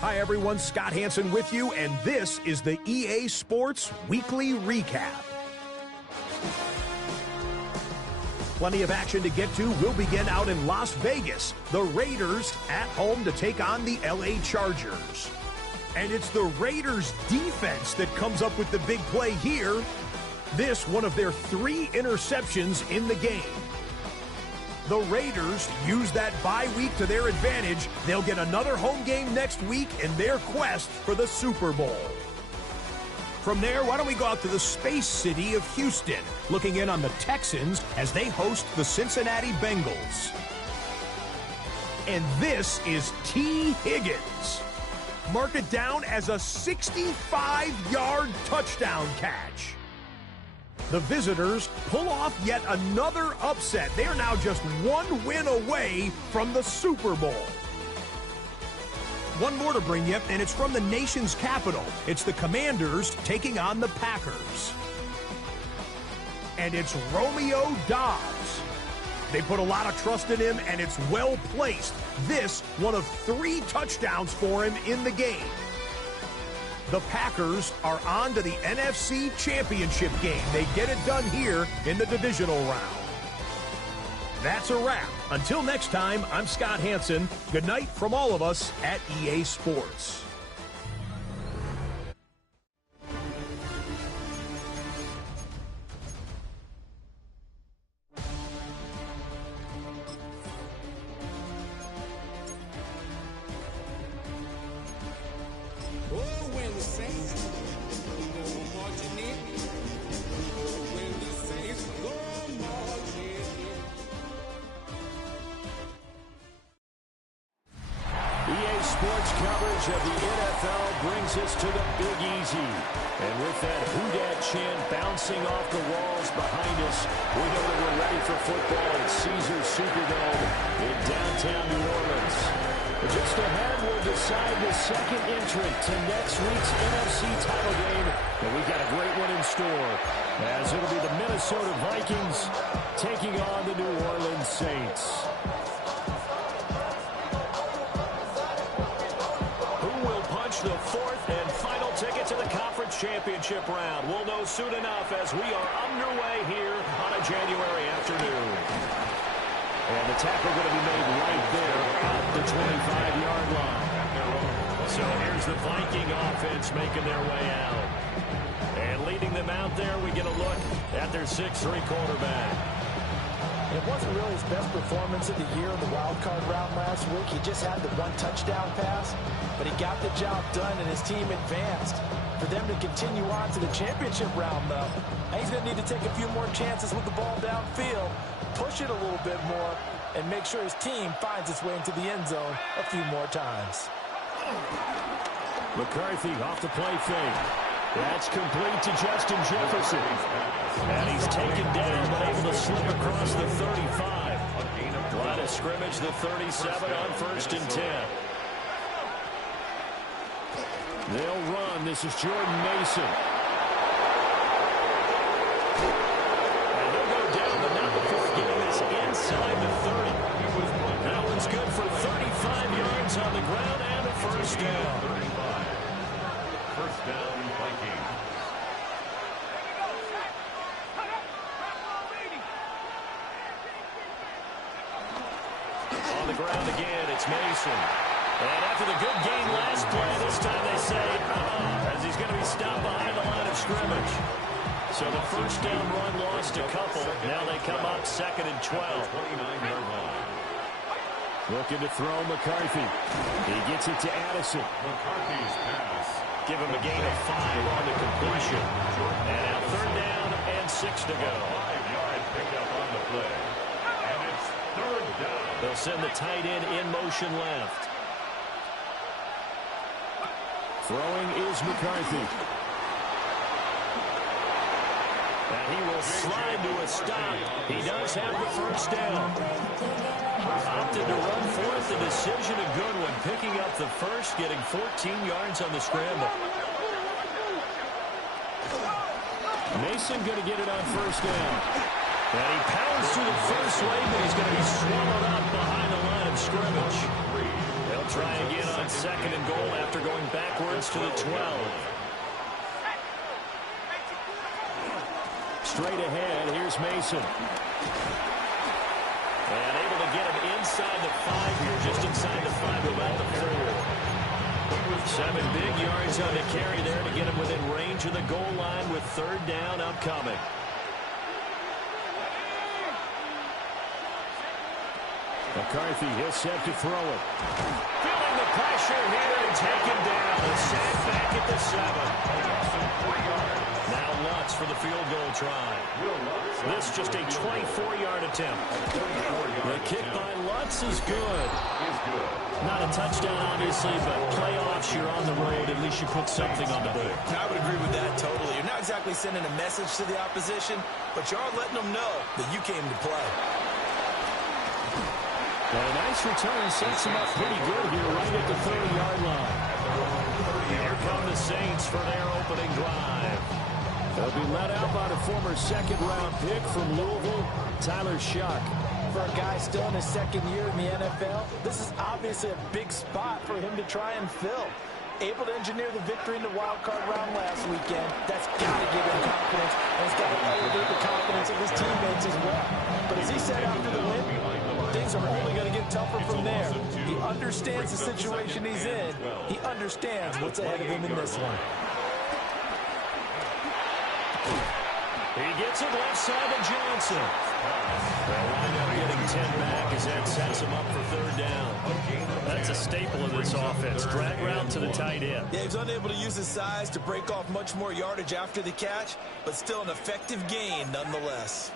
Hi everyone, Scott Hansen with you, and this is the EA Sports Weekly Recap. Plenty of action to get to. We'll begin out in Las Vegas. The Raiders at home to take on the LA Chargers. And it's the Raiders defense that comes up with the big play here. This one of their 3 interceptions in the game. The Raiders use that bye week to their advantage. They'll get another home game next week in their quest for the Super Bowl. From there, why don't we go out to the space city of Houston, looking in on the Texans as they host the Cincinnati Bengals. And this is T. Higgins. Mark it down as a 65-yard touchdown catch. The visitors pull off yet another upset. They are now just 1 win away from the Super Bowl. One more to bring you, and it's from the nation's capital. It's the Commanders taking on the Packers. And it's Romeo Doubs. They put a lot of trust in him, and it's well placed. This, one of 3 touchdowns for him in the game. The Packers are on to the NFC Championship game. They get it done here in the divisional round. That's a wrap. Until next time, I'm Scott Hansen. Good night from all of us at EA Sports. Sports coverage of the NFL brings us to the Big Easy. And with that Who Dat chant bouncing off the walls behind us, we know that we're ready for football at Caesars Superdome in downtown New Orleans. But just ahead, we'll decide the second entrant to next week's NFC title game. And we've got a great one in store, as it'll be the Minnesota Vikings taking on the New Orleans Saints. The 4th and final ticket to the conference championship round. We'll know soon enough as we are underway here on a January afternoon. And the tackle going to be made right there at the 25-yard line. So here's the Viking offense making their way out. And leading them out there, we get a look at their 6'3" quarterback. It wasn't really his best performance of the year in the wild card round last week. He just had the 1 touchdown pass, but he got the job done and his team advanced. For them to continue on to the championship round, though, he's going to need to take a few more chances with the ball downfield, push it a little bit more, and make sure his team finds its way into the end zone a few more times. McCarthy off the play fake. That's complete to Justin Jefferson. And he's taken down, but able to slip across the 35. Line of scrimmage, the 37 on 1st and 10. They'll run. This is Jordan Mason. And he'll go down, but not before getting this inside the 30. That one's good for 35 yards on the ground and a 1st down. 35. 1st down, Vikings. On the ground again, it's Mason. And after the good game last play, this time they say, as he's going to be stopped behind the line of scrimmage. So the 1st down run lost a couple. Now they come up 2nd and 12. 29-yard line. Looking to throw McCarthy. He gets it to Addison. McCarthy's pass. Give him a gain of 5 on the completion. And now 3rd down and 6 to go. 5 yards picked up on the play. And it's 3rd down. They'll send the tight end in motion left. Throwing is McCarthy. And he will slide to a stop. He does have the 1st down. Opted to run for it. The decision a good one. Picking up the 1st, getting 14 yards on the scramble. Mason going to get it on 1st down. And he pounds through the first wave, but he's going to be swallowed up behind the line of scrimmage. They'll try again on 2nd and goal after going backwards to the 12. Straight ahead, here's Mason. And able to get him inside the 5 here, just inside the 5, about the 4. 7 big yards on the carry there to get him within range of the goal line with 3rd down upcoming. McCarthy, he'll set to throw it. Feeling the pressure here and taken down. A sack back at the 7. Now Lutz for the field goal try. This just a 24-yard attempt. The kick by Lutz is good. Not a touchdown, obviously, but playoffs, you're on the road. At least you put something on the board. I would agree with that totally. You're not exactly sending a message to the opposition, but you are letting them know that you came to play. And a nice return sets him up pretty good here right at the 30-yard line. Here come the Saints for their opening drive. They'll be led out by the former 2nd-round pick from Louisville, Tyler Shough. For a guy still in his 2nd year in the NFL, this is obviously a big spot for him to try and fill. Able to engineer the victory in the wild card round last weekend. That's got to give him confidence, and it's got to elevate the confidence of his teammates as well. But as he said after the win, things are only going to get tougher from there. He understands the situation he's in. He understands what's ahead of him in this one. He gets it left side to Johnson. They'll wind up getting 10 back as that sets him up for 3rd down. That's a staple of this offense. Drag route to the tight end. Yeah, he's unable to use his size to break off much more yardage after the catch, but still an effective gain nonetheless.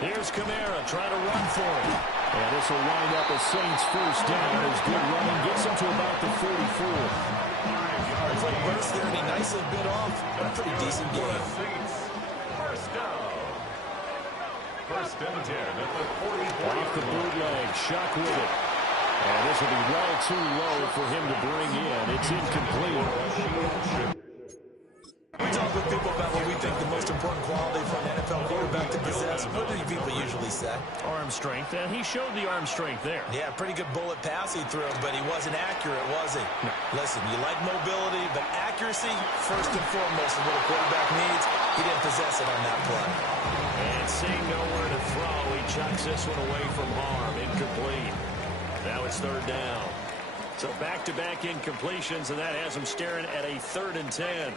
Here's Kamara trying to run for it. And this will wind up a Saints 1st down as good running gets him to about the 44. Quick burst there, and he nicely bit off a pretty decent game. First down. 1st and 10 at the 44. Off the bootleg, Shough with it. And this will be well too low for him to bring in. It's incomplete. We talk with people about what we think the most important quality for an NFL quarterback to possess. What do people usually say? Arm strength, and he showed the arm strength there. Yeah, pretty good bullet pass he threw, but he wasn't accurate, was he? No. Listen, you like mobility, but accuracy, first and foremost, is what a quarterback needs. He didn't possess it on that play. And seeing nowhere to throw, he chucks this one away from harm. Incomplete. Now it's 3rd down. So back-to-back incompletions, and that has him staring at a 3rd and 10.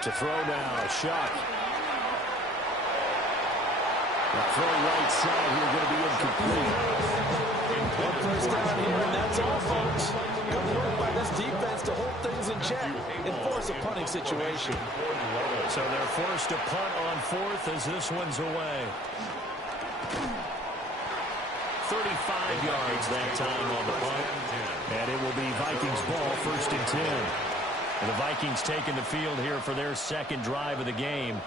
To throw now, Shough. The throw right side here going to be incomplete. One 1st down here, and that's all, folks. Good work by this defense to hold things in check and force a punting situation. So they're forced to punt on 4th as this one's away. 35 yards that time on the punt. And it will be Vikings ball, 1st and 10. And the Vikings taking the field here for their 2nd drive of the game.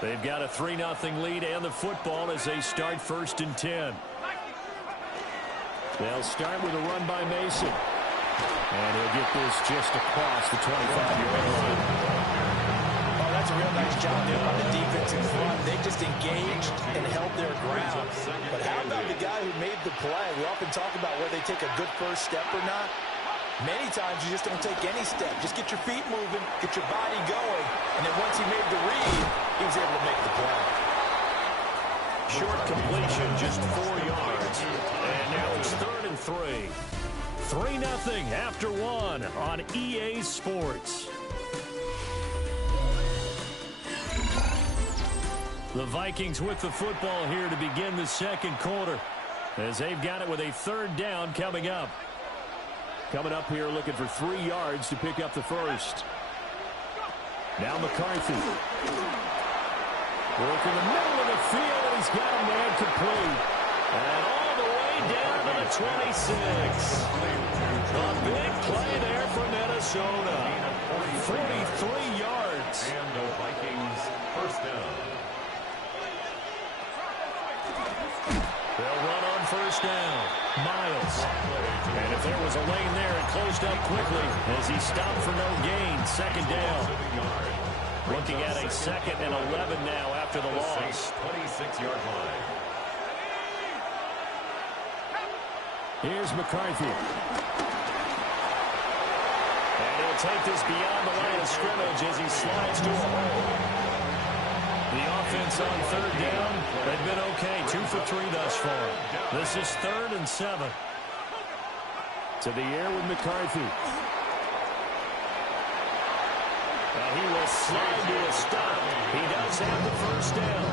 They've got a 3-0 lead and the football as they start 1st and 10. They'll start with a run by Mason. And he'll get this just across the 25-yard line. Oh, that's a real nice job there by the defensive front. They just engaged and held their ground. But how about the guy who made the play? We often talk about whether they take a good first step or not. Many times you just don't take any step. Just get your feet moving, get your body going, and then once he made the read, he was able to make the play. Short completion, just 4 yards. And now it's 3rd and 3. 3-0 after 1 on EA Sports. The Vikings with the football here to begin the 2nd quarter as they've got it with a 3rd down coming up. Coming up here looking for 3 yards to pick up the 1st. Now McCarthy. Work in the middle of the field, and he's got a man complete. And all the way down to the 26. A big play there for Minnesota. 43 yards. And the Vikings 1st down. They'll run on 1st down. Miles. And if there was a lane there, it closed up quickly as he stopped for no gain. 2nd down. Looking at a 2nd and 11 now after the loss. 26-yard line. Here's McCarthy. And he'll take this beyond the line of scrimmage as he slides to a hole. The offense on 3rd down, they've been okay. 2 for 3 thus far. This is 3rd and 7. To the air with McCarthy. He will slide to a stop. He does have the 1st down.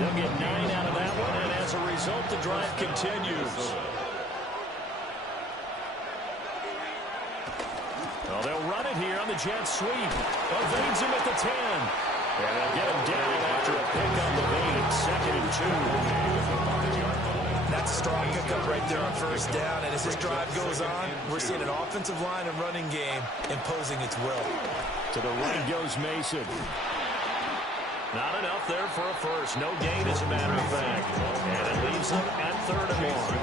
They'll get 9 out of that one, and as a result, the drive continues. Well, they'll run it here on the jet sweep. Evades him at the 10. And they'll get him down after a pickup of 8. 2nd and 2. That's a strong pickup right there on 1st down. And as this drive goes on, we're seeing an offensive line and running game imposing its will. To the right goes Mason. Not enough there for a first. No gain, as a matter of fact. And it leaves them at 3rd and 1.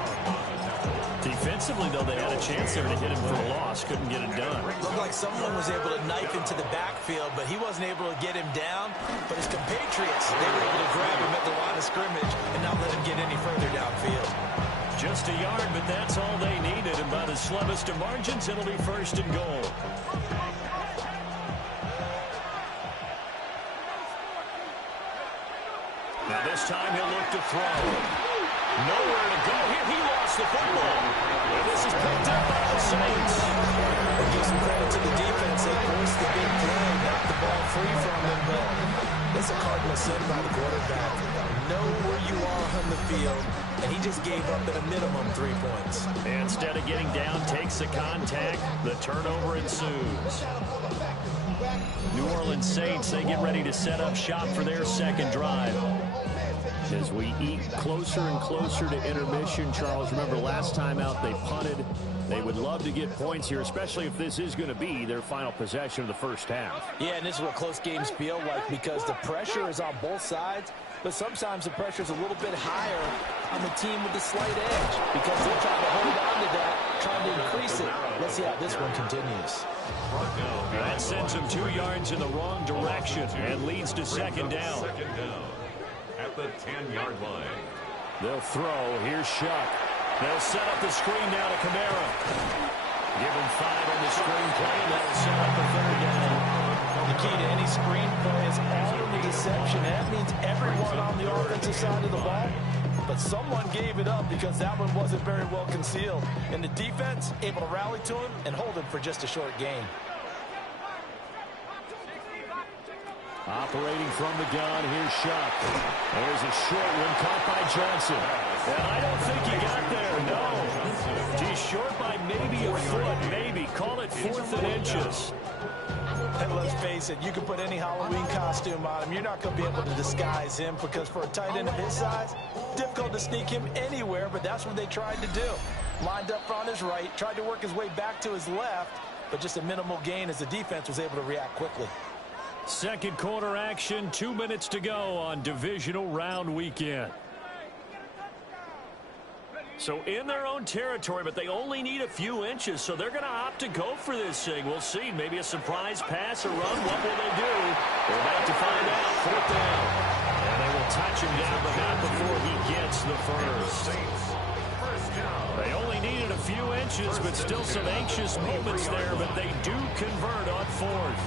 Defensively, though, they had a chance there to hit him for a loss. Couldn't get it done. Looked like someone was able to knife into the backfield, but he wasn't able to get him down. But his compatriots, they were able to grab him at the line of scrimmage and not let him get any further downfield. Just a yard, but that's all they needed. And by the slimmest of margins, it'll be 1st and goal. Now this time he'll look to throw. Nowhere to go here. He lost the football. And this is picked up by the Saints. And give some credit to the defense. They forced the big play, knocked the ball free from him, but it's a cardinal sin by the quarterback. Know where you are on the field, and he just gave up at a minimum 3 points. And instead of getting down, takes the contact. The turnover ensues. New Orleans Saints, they get ready to set up shop for their 2nd drive. As we eat closer and closer to intermission, Charles, remember last time out they punted. They would love to get points here, especially if this is going to be their final possession of the 1st half. Yeah, and this is what close games feel like because the pressure is on both sides, but sometimes the pressure is a little bit higher on the team with the slight edge because they're trying to hold on to that, trying to increase it. Let's see how this one continues. That sends him 2 yards in the wrong direction and leads to 2nd down. 2nd down at the 10-yard line. They'll throw. Here's Shuck. They'll set up the screen now to Kamara. Give him 5 on the screen play, and that'll set up a 3rd down. The key to any screen play is all the deception. That means everyone on the offensive side of the ball, but someone gave it up because that one wasn't very well concealed. And the defense able to rally to him and hold him for just a short gain. Operating from the gun, here's Shuck. There's a short one caught by Johnson. And I don't think he got there, no. He's short by maybe a foot, maybe. Call it 4th and inches. And let's face it, you can put any Halloween costume on him. You're not going to be able to disguise him because for a tight end of his size, difficult to sneak him anywhere, but that's what they tried to do. Lined up on his right, tried to work his way back to his left, but just a minimal gain as the defense was able to react quickly. 2nd quarter action, 2 minutes to go on divisional round weekend. So in their own territory, but they only need a few inches, so they're going to opt to go for this thing. We'll see. Maybe a surprise pass or run. What will they do? We're about to find out. 4th down. And they will touch him down, but not before he gets the first. They only needed a few inches, but still some anxious moments there, but they do convert on 4th.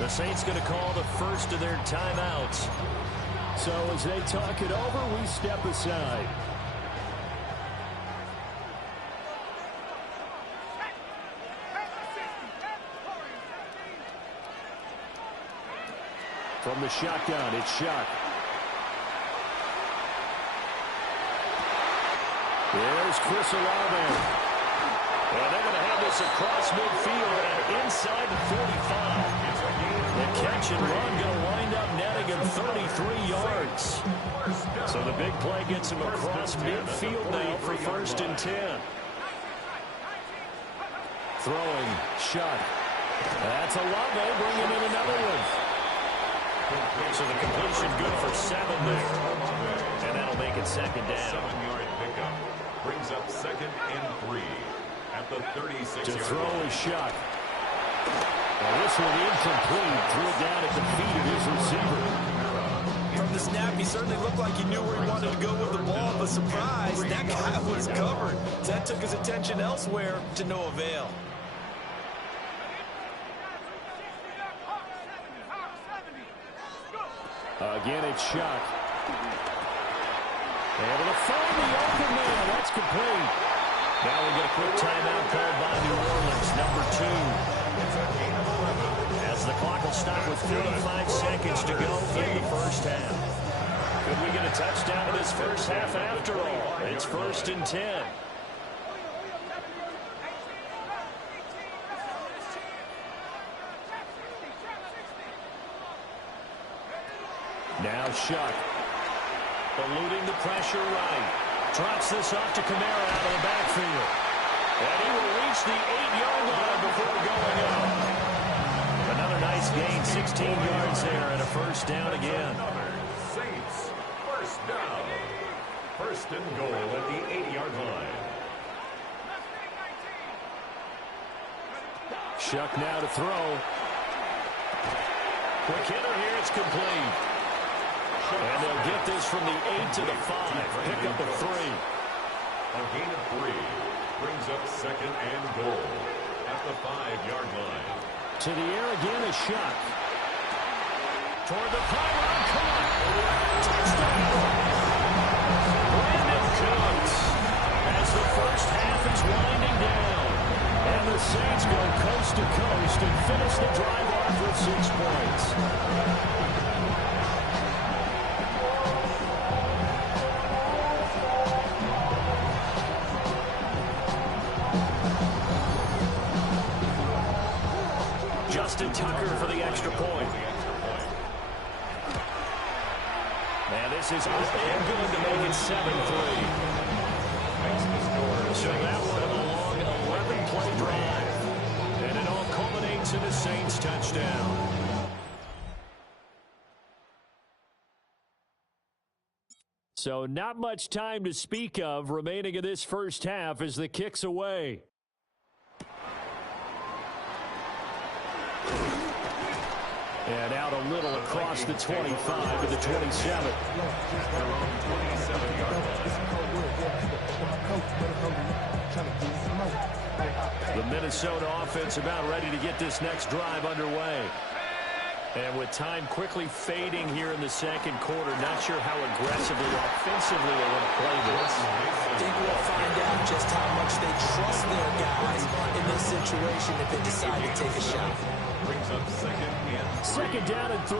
The Saints going to call the first of their timeouts. So as they talk it over, we step aside. From the shotgun, it's Shuck. There's Chris Olave. And they're going to have this across midfield and inside the 45. The catch and run going to wind up netting him 33 yards. So the big play gets him across midfield now for 1st and 10. Throwing, Shuck. That's Olave bringing in another one. So the completion good for 7 there. And that'll make it 2nd down. 7-yard pickup brings up 2nd and 3 at the 36-yard line. To throw is Shuck. Well, this one incomplete. Threw it down at the feet of his receiver. From the snap, he certainly looked like he knew where he wanted to go with the ball, but surprise, that guy was covered. That took his attention elsewhere to no avail. Again, it's Shuck. Able to find the open man. That's complete. Now we get a quick timeout called by New Orleans, number 2. As the clock will stop with 45 seconds to go in the first half. Could we get a touchdown in this first half after all? It's 1st and 10. Now Shuck, eluding the pressure right. Trots this off to Kamara out of the backfield. And he will reach the 8-yard line before going out. Another nice gain, 16 yards there, and a first down again. Saints, first down. First and goal at the 8-yard line. Shuck now to throw. Quick hitter here, it's complete. And they'll get this from the 8 to the 5. Pick up a 3. A gain of 3 brings up second and goal at the 5-yard line. To the air again is Shuck. Toward the pylon, caught. Touchdown! Brandon Cooks as the first half is winding down. And the Saints go coast to coast and finish the drive off with 6 points. Justin Tucker for the extra point. And this is up and good to make it 7-3. So that one a long 11-play drive. And it all culminates in a Saints touchdown. So not much time to speak of remaining in this first half as the kick's away. And out a little across the 25 to the 27. The Minnesota offense about ready to get this next drive underway. And with time quickly fading here in the second quarter, not sure how aggressively offensively they want to play this. I think we'll find out just how much they trust their guys in this situation if they decide to take a shot. Brings up second down and 3.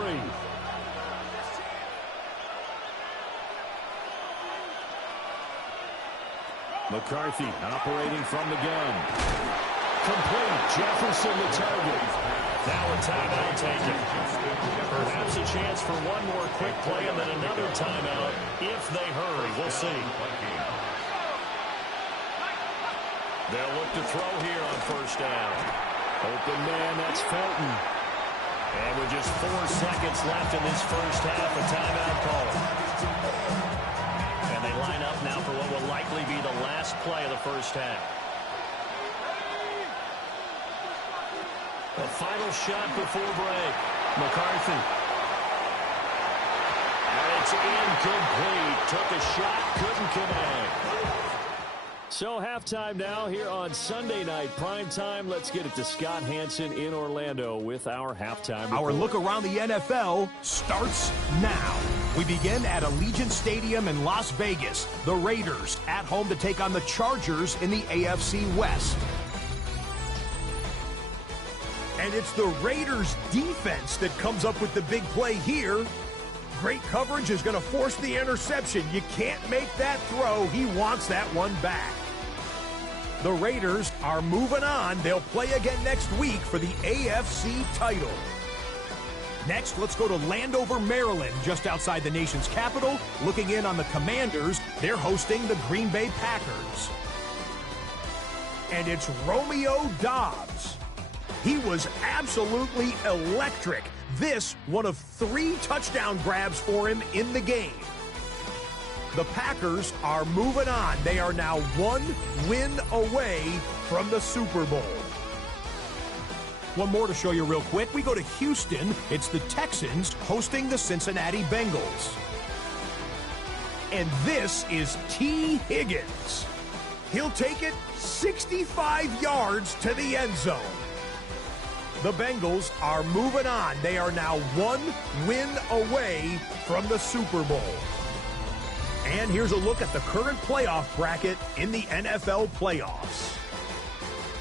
McCarthy operating from the gun. Complete. Jefferson the target. Now a timeout taken. Perhaps a chance for one more quick play and then another timeout if they hurry. We'll see. They'll look to throw here on first down. Open man, that's Felton. And with just 4 seconds left in this first half, a timeout call. And they line up now for what will likely be the last play of the first half. A final shot before break. McCarthy. And it's incomplete. Took a shot, couldn't connect. So halftime now here on Sunday night prime time. Let's get it to Scott Hansen in Orlando with our halftime report. Our look around the NFL starts now. We begin at Allegiant Stadium in Las Vegas. The Raiders at home to take on the Chargers in the AFC West. And it's the Raiders defense that comes up with the big play here. Great coverage is going to force the interception. You can't make that throw. He wants that one back. The Raiders are moving on. They'll play again next week for the AFC title. Next, let's go to Landover, Maryland, just outside the nation's capital. Looking in on the Commanders, they're hosting the Green Bay Packers. And it's Romeo Doubs. He was absolutely electric. This, one of 3 touchdown grabs for him in the game. The Packers are moving on. They are now 1 win away from the Super Bowl. One more to show you real quick. We go to Houston. It's the Texans hosting the Cincinnati Bengals. And this is T. Higgins. He'll take it 65 yards to the end zone. The Bengals are moving on. They are now one win away from the Super Bowl. And here's a look at the current playoff bracket in the NFL playoffs.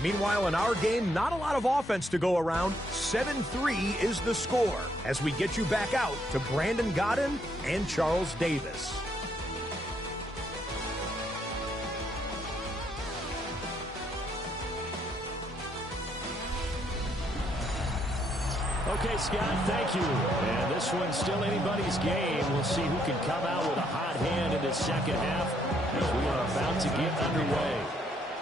Meanwhile, in our game, not a lot of offense to go around. 7-3 is the score as we get you back out to Brandon Godden and Charles Davis. Okay, Scott, thank you. And this one's still anybody's game. We'll see who can come out with a hot hand in the second half as we are about to get underway.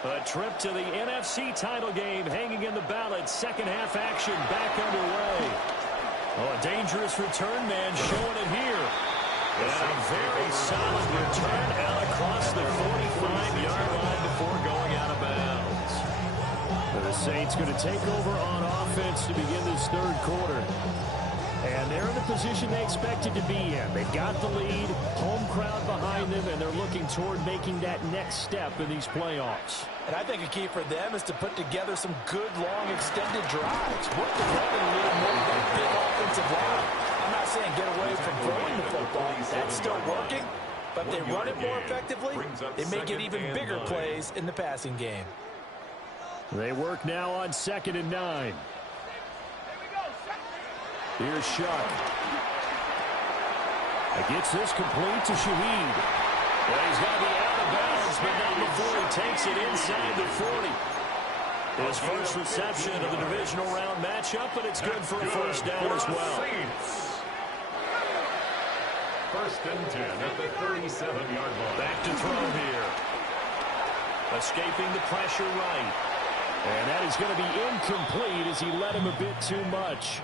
A trip to the NFC title game hanging in the balance. Second half action back underway. Oh, a dangerous return man showing it here. And a very solid return out across the 45-yard line before going out of bounds. The Saints going to take over on offense to begin this third quarter. And they're in the position they expected to be in. They've got the lead, home crowd behind them, and they're looking toward making that next step in these playoffs. And I think a key for them is to put together some good, long, extended drives. Work the running a little more with that big offensive line. I'm not saying get away from throwing the football. That's still working. But if they run it more effectively, they may get even bigger plays in the passing game. They work now on 2nd and 9. Here's Shuck. Gets this complete to Shaheed. Well, he's got to be out of bounds, but not before he takes it inside the 40. His first reception of the divisional round matchup, but it's good for a first down as well. First and 10 at the 37-yard line. Back to throw here. Escaping the pressure right. And that is going to be incomplete as he led him a bit too much.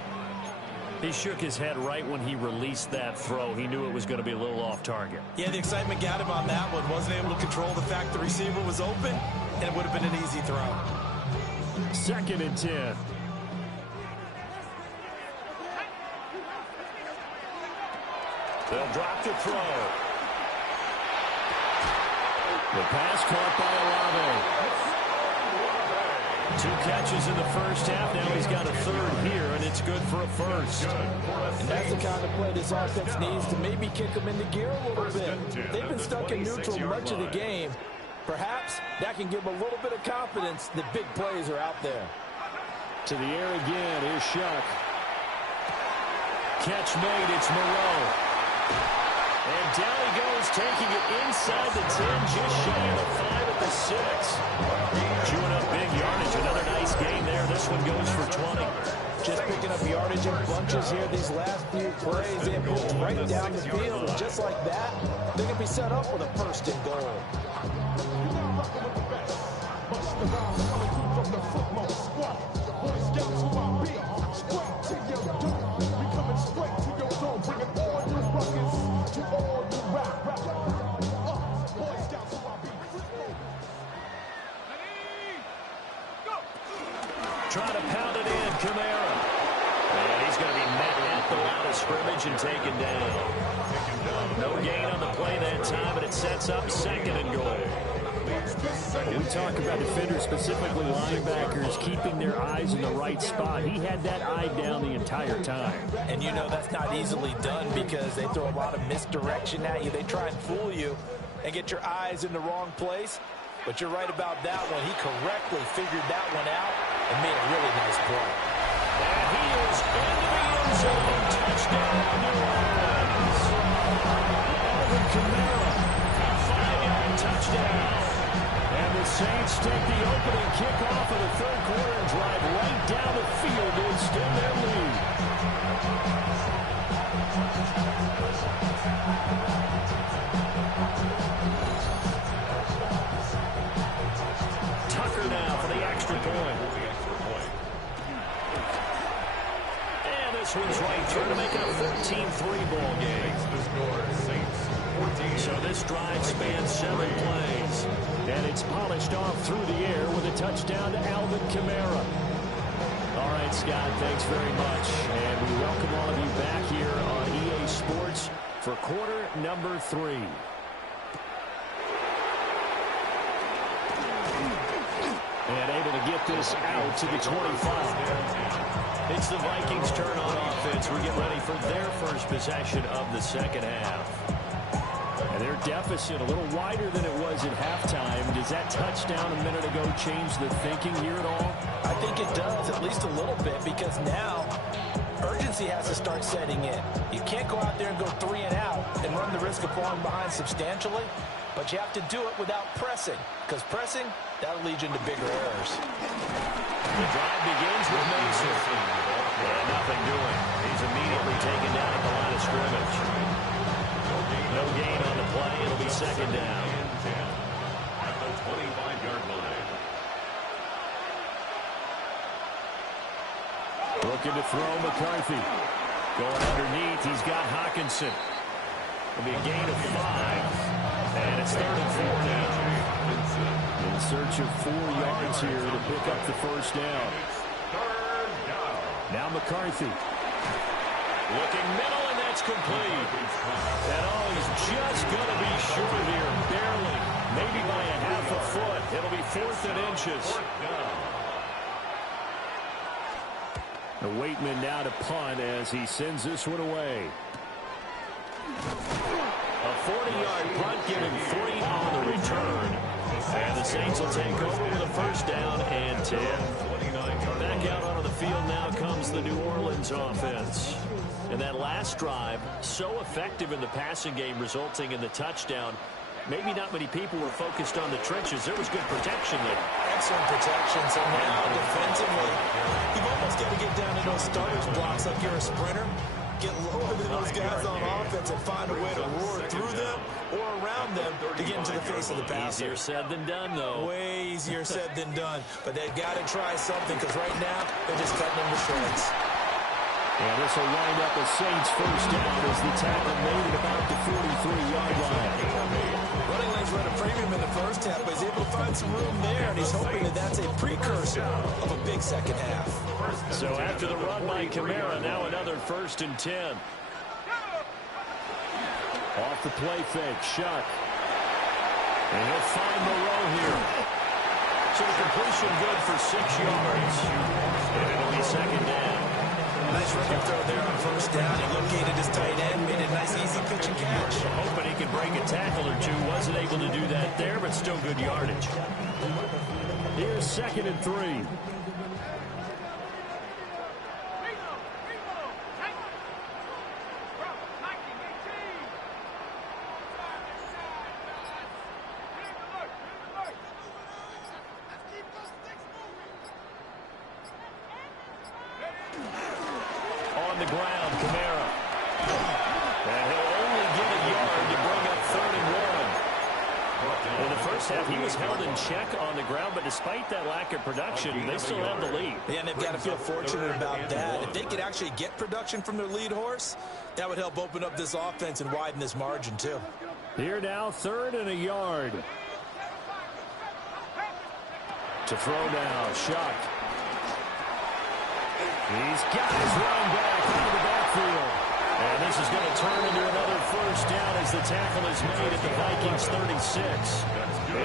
He shook his head right when he released that throw. He knew it was going to be a little off target. Yeah, the excitement got him on that one. Wasn't able to control the fact the receiver was open, and it would have been an easy throw. 2nd and 10. They'll drop the throw. The pass caught by Olave. 2 catches in the first half. Now he's got a third here, and it's good for a first. And that's the kind of play this offense needs to maybe kick them into gear a little bit. They've been stuck in neutral much of the game. Perhaps that can give them a little bit of confidence that big plays are out there. To the air again. Here's Shuck. Catch made. It's Moreau. And down he goes, taking it inside the 10, just shy of the 5 at the 6. Chewing up big yardage. Another nice gain there. This one goes for 20. Just picking up yardage in bunches here these last few plays. They moved right down the field. And just like that, they're going to be set up with a first and goal. Trying to pound it in, Kamara. And he's going to be met at the line of scrimmage and taken down. No gain on the play that time, and it sets up 2nd and goal. When we talk about defenders, specifically linebackers, keeping their eyes in the right spot. He had that eye down the entire time. And you know that's not easily done because they throw a lot of misdirection at you. They try and fool you and get your eyes in the wrong place. But you're right about that one. He correctly figured that one out and made a really nice play. And he is into the end zone. Touchdown, New Orleans. Alvin Kamara, a 5-yard touchdown. And the Saints take the opening kickoff of the third quarter and drive right down the field to extend their lead. Tucker now for the extra point. And this one's right through to make it a 14-3 ball game. So this drive spans 7 plays. And it's polished off through the air with a touchdown to Alvin Kamara. All right, Scott, thanks very much. And we welcome all of you back here on EA Sports for quarter number 3. And able to get this out to the 25. It's the Vikings' turn on offense. We get ready for their first possession of the second half. And their deficit a little wider than it was at halftime. Does that touchdown a minute ago change the thinking here at all? I think it does, at least a little bit, because now urgency has to start setting in. You can't go out there and go 3 and out and run the risk of falling behind substantially, but you have to do it without pressing, because pressing, that'll lead you into bigger errors. The drive begins with Mason. And nothing doing. He's immediately taken down at the line of scrimmage. No gain on the play. It'll be second down. At the 25-yard line. Looking to throw McCarthy. Going underneath. He's got Hawkinson. It'll be a gain of 5. And it's 3rd and 4 now. In search of 4 yards here to pick up the first down. Now McCarthy. Looking middle, and that's complete. And he's just going to be short here, barely. Maybe by a half a foot. It'll be 4th and inches. The Waitman now to punt as he sends this one away. A 40-yard punt, giving 3 on the return. And the Saints will take over with a first down and 10. Back out onto the field now comes the New Orleans offense. And that last drive, so effective in the passing game, resulting in the touchdown. Maybe not many people were focused on the trenches. There was good protection there. Excellent protection. So now defensively, you've almost got to get down to those starters blocks like you're a sprinter. Get lower than those guys on offense and find a way to roar through them or around them to get into the face of the passer. Easier said than done, though. Way easier said than done. But they've got to try something, because right now they're just cutting them to shreds. And this will wind up a Saints first down as the tackle made at about the 43-yard line. Running lanes were at a premium in the first half, but he's able to find some room there, and he's hoping that that's a precursor of a big second half. So after the run by Kamara, now another 1st and 10. Off the play fake, Shuck. And he'll find Moreau here. So the completion good for 6 yards. And it'll be second down. Nice running throw there on first down. He located his tight end, made a nice easy pitch and catch. Hoping he could break a tackle or two. Wasn't able to do that there, but still good yardage. Here's 2nd and 3. On the ground, Kamara. And he'll only get a yard to bring up 3rd and 1. In the first half, he was held in check on the ground, but despite that lack of production, they still have the lead. Yeah, and they've got to feel fortunate about that. If they could actually get production from their lead horse, that would help open up this offense and widen this margin, too. Here now, 3rd and a yard. To throw now, Shuck. He's got his running back out of the backfield. And this is going to turn into another first down as the tackle is made at the Vikings 36.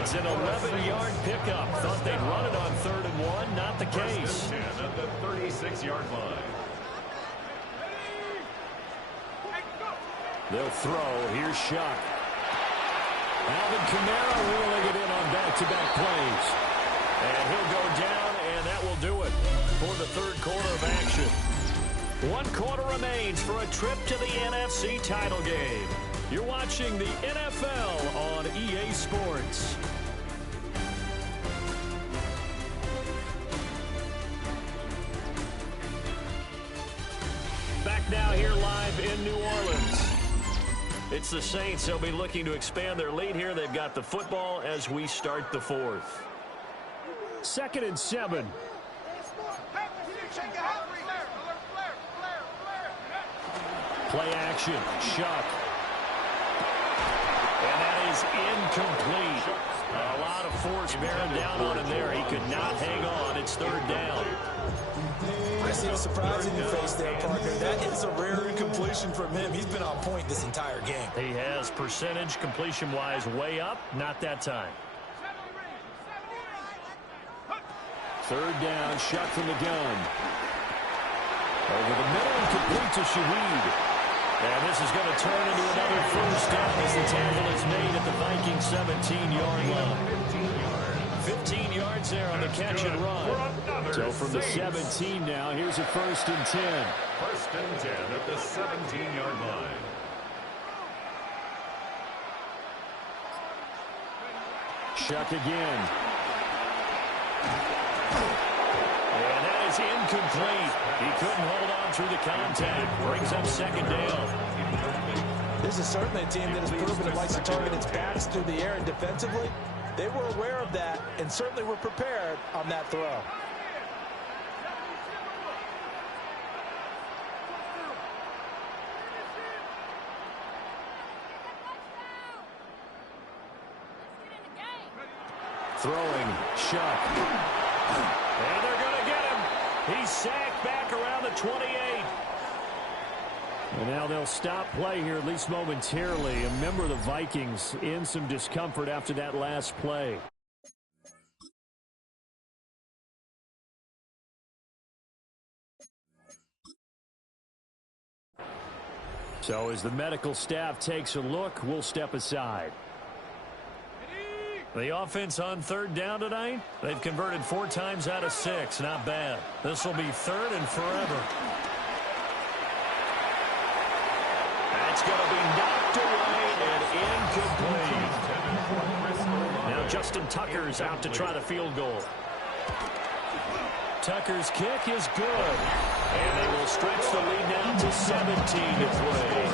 It's an 11-yard pickup. Thought they'd run it on 3rd and 1. Not the case. At the 36-yard line. They'll throw. Here's Shuck. Alvin Kamara reeling it in on back-to-back plays. And he'll go down, and that will do it for the 3rd quarter of action. 1 quarter remains for a trip to the NFC title game. You're watching the NFL on EA Sports. Back now here live in New Orleans. It's the Saints. They'll be looking to expand their lead here. They've got the football as we start the 4th. 2nd and 7. Play action. Shuck. And that is incomplete. A lot of force bearing down on him there. He could not hang on. It's third down. I see the surprise in your face there, partner. That is a rare incompletion from him. He's been on point this entire game. He has percentage completion-wise way up. Not that time. Third down, shot from the gun. Over the middle and complete to Shaheed. And this is going to turn into another first down as the tackle is made at the Vikings 17-yard line. 15 yards there on the catch and run. So from the 17 now, here's a 1st and 10. 1st and 10 at the 17-yard line. Shuck again. And that is incomplete. He couldn't hold on through the contact. Brings up 2nd down. This is certainly a team that has proven it likes to target its backs through the air, and defensively, they were aware of that and certainly were prepared on that throw. Throwing, Shuck. And they're going to get him. He's sacked back around the 28. And now they'll stop play here, at least momentarily. A member of the Vikings in some discomfort after that last play. So as the medical staff takes a look, we'll step aside. The offense on 3rd down tonight, they've converted 4 times out of 6. Not bad. This will be 3rd and forever. That's going to be knocked away and incomplete. Now Justin Tucker's out to try the field goal. Tucker's kick is good. And they will stretch the lead now to 17 to play.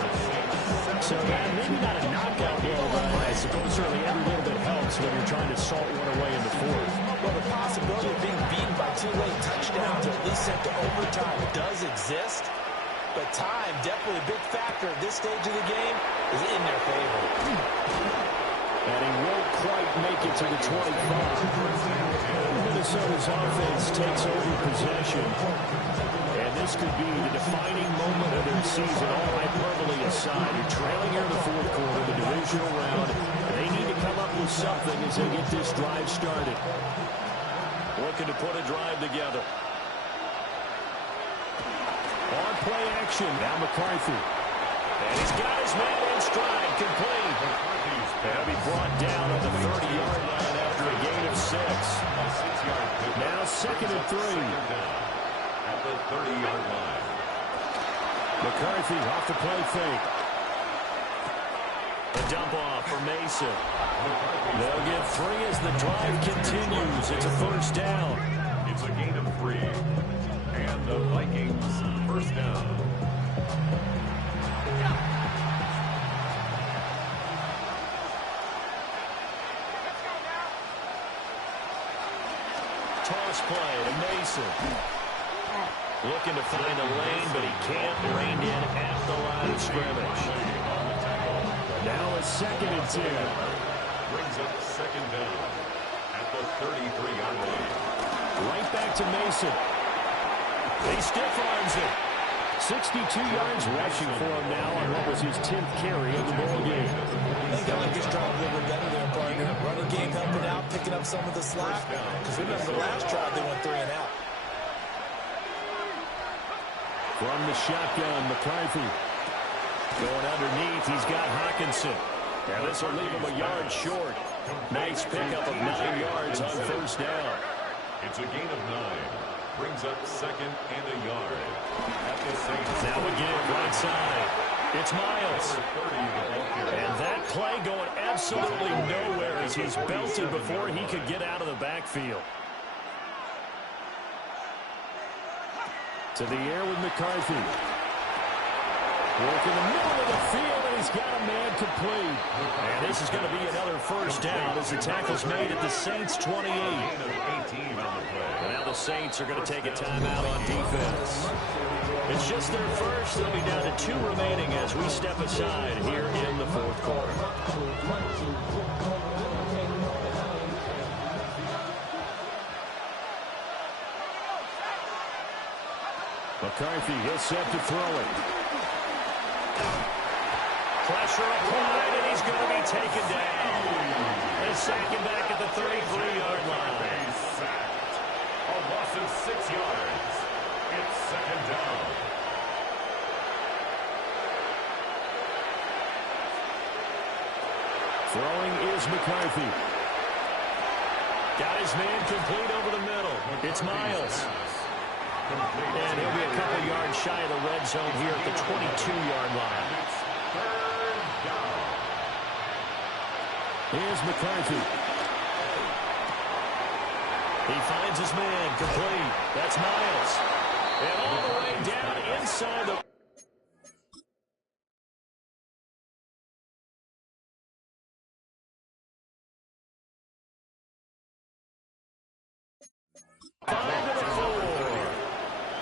So that maybe not a knockout blow, but I suppose certainly every little bit helps when you're trying to salt one away in the 4th. Well, the possibility of being beaten by 2 late touchdowns or at least sent to overtime does exist. But time, definitely a big factor at this stage of the game, is in their favor. And he won't quite make it to the 25. Minnesota's offense takes over possession. And this could be the defining moment of their season, all hyperbole aside. You're trailing here in the 4th quarter, the divisional round. They need to come up with something as they get this drive started. Looking to put a drive together. On play action, now McCarthy. And he's got his man in stride, complete. They'll be brought down on the 30-yard line after a gain of 6. Now 2nd and 3. At the 30-yard line. McCarthy off the play fake. A dump off for Mason. They'll get 3 as the drive continues. It's a 1st down. It's a gain of 3. And the Vikings 1st down. Toss play to Mason. Looking to find a lane, but he can't rein in at the line of scrimmage. Now a 2nd and 10. Brings up 2nd down at the 33-yard line. Right back to Mason. He stiff arms it. 62 yards rushing for him now on what was his 10th carry of the ball game. I think I like this drive a little bit better there, partner. Running game helping out, picking up some of the slack. Because remember, the last drive they went 3 and out. From the shotgun, McCarthy. Going underneath, he's got Hawkinson. And this will leave him a yard short. Nice pickup of 9 yards on 1st down. It's a gain of 9. Brings up 2nd and a yard. At the same Now again, right side. It's Miles. And that play going absolutely nowhere as he's belted before he could get out of the backfield. To the air with McCarthy. Work in the middle of the field, and he's got a man complete. And this is going to be another 1st down as the tackle's made at the Saints' 28. and Now the Saints are going to take a timeout on defense. It's just their first. They'll be down to 2 remaining as we step aside here in the 4th quarter. McCarthy, he'll set to throw it. Pressure applied, and he's going to be taken down. They sack him back at the 33-yard line. A loss of 6 yards. It's second down. Throwing is McCarthy. Got his man complete over the middle. It's Miles. And he'll be a couple yards shy of the red zone here at the 22-yard line. Here's McCarthy. He finds his man complete. That's Miles. And all the way down inside the...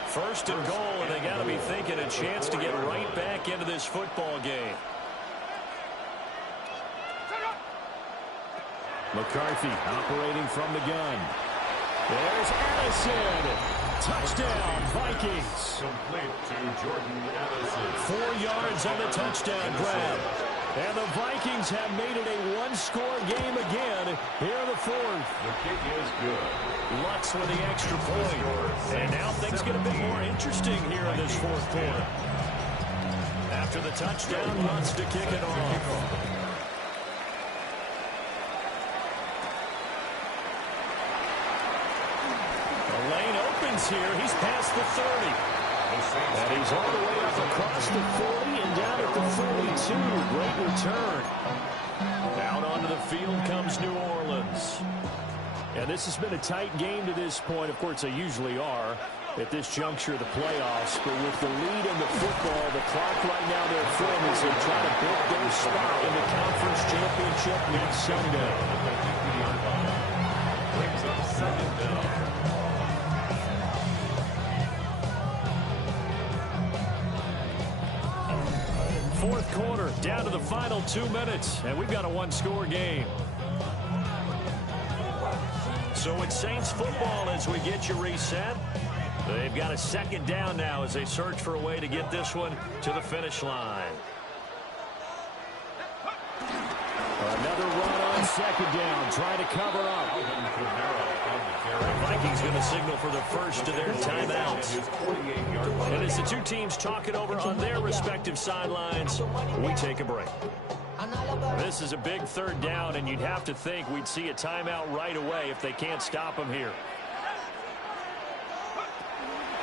First and goal, and they got to be thinking a chance to get right back into this football game. McCarthy operating from the gun. There's Addison. Touchdown, Vikings. Complete to Jordan Addison. 4 yards on the touchdown grab. And the Vikings have made it a one-score game again here in the fourth. The kick is good. Lutz with the extra point. And now things get a bit more interesting here in this fourth quarter. After the touchdown, Lutz to kick it off. The lane opens here. He's past the 30. And he's all the way up across the 40 and down at the 42. Great return. Out onto the field comes New Orleans. And this has been a tight game to this point. Of course, they usually are at this juncture of the playoffs. But with the lead in the football, the clock right now, their friend, as they try to book their spot in the conference championship next Sunday. Brings up second down. Fourth quarter, down to the final 2 minutes, and we've got a one-score game. So it's Saints football as we get you reset. They've got a second down now as they search for a way to get this one to the finish line. Another run on second down, trying to cover up. The Vikings going to signal for the first of their timeouts. And as the two teams talk it over on their respective sidelines, we take a break. This is a big third down, and you'd have to think we'd see a timeout right away if they can't stop him here.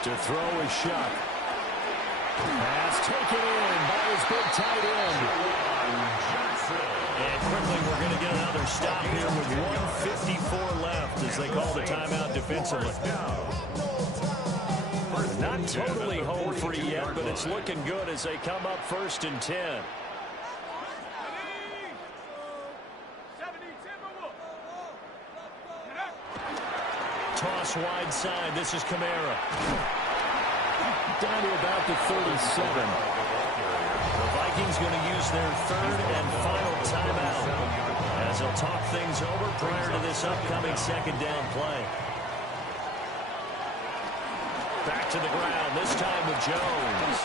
To throw is Shuck. Pass taken in by his big tight end. And quickly we're going to get another stop here with 1:54 left as they call the timeout defensively. Not totally home free yet, but it's looking good as they come up 1st and 10. Toss wide side. This is Kamara. Down to about the 37. The Vikings going to use their third and final timeout as they'll talk things over prior to this upcoming second down play. Back to the ground, this time with Jones.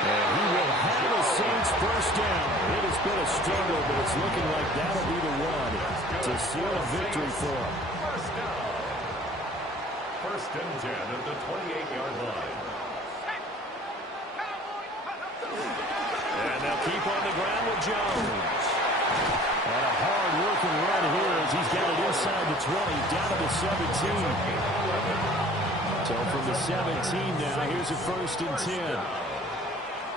And he will have the Saints first down. It has been a struggle, but it's looking like that'll be the one to seal a victory for him. First and 10 at the 28-yard line. And they'll keep on the ground with Jones. And a hard-working run here as he's got it inside the 20, down to the 17. So from the 17 now, here's a 1st and 10.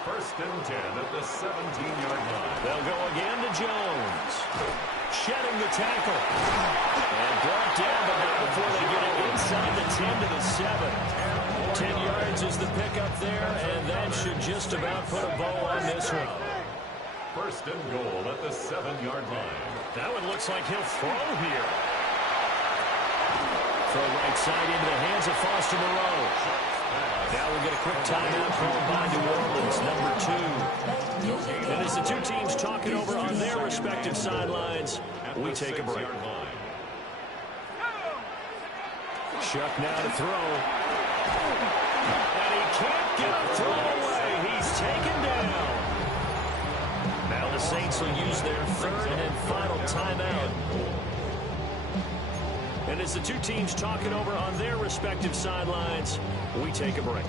First and 10 at the 17-yard line. They'll go again to Jones. Shedding the tackle. And brought down, but not before they get it inside the 10 to the 7. 10 yards is the pickup there, and that should just about put a bow on this one. First and goal at the 7-yard line. That one looks like he'll throw here. Throw right side into the hands of Foster Moreau. Now we'll get a quick timeout called by New Orleans, number 2. And as the two teams talk it over on their respective sidelines, we take a break. Shuck now to throw. And he can't get a throw away. He's taken down. Now the Saints will use their third and final timeout. And as the two teams talk it over on their respective sidelines, we take a break.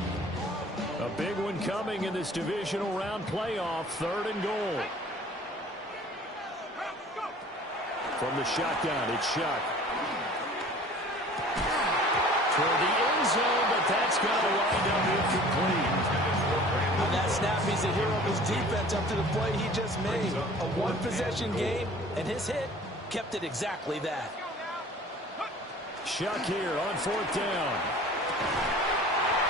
A big one coming in this divisional round playoff, 3rd and goal. From the shotgun, it's Shuck. Toward the end zone, but that's going to wind up incomplete. On that snap, he's a hero of his defense up to the play he just made. A one-possession game, and his hit kept it exactly that. Shuck here on 4th down.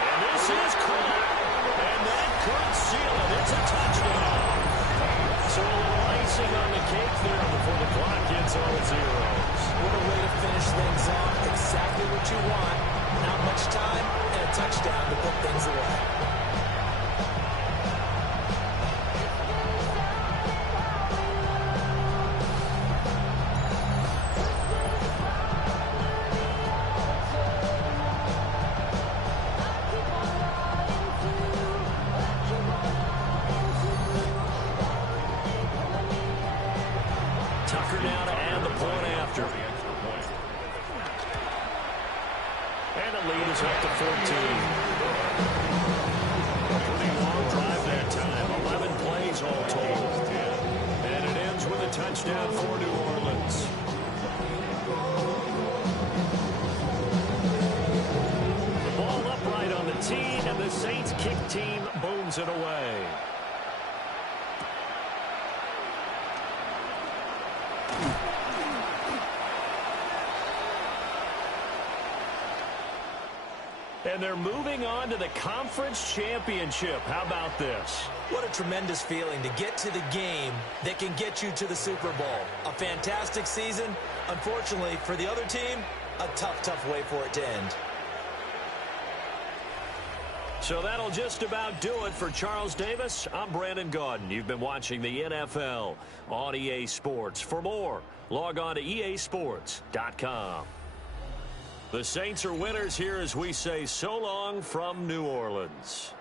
And this is caught. And that could seal it. It's a touchdown. So a little icing on the cake there before the clock gets all zeros. What a way to finish things off. Exactly what you want. Not much time and a touchdown to put things away. Tucker now to add the point after. And the lead is up to 14. A pretty long drive that time. 11 plays all told. And it ends with a touchdown for New Orleans. The ball upright on the tee, and the Saints kick team booms it away. And they're moving on to the conference championship. How about this? What a tremendous feeling to get to the game that can get you to the Super Bowl. A fantastic season. Unfortunately, for the other team, a tough, tough way for it to end. So that'll just about do it for Charles Davis. I'm Brandon Gaudin. You've been watching the NFL on EA Sports. For more, log on to easports.com. The Saints are winners here as we say so long from New Orleans.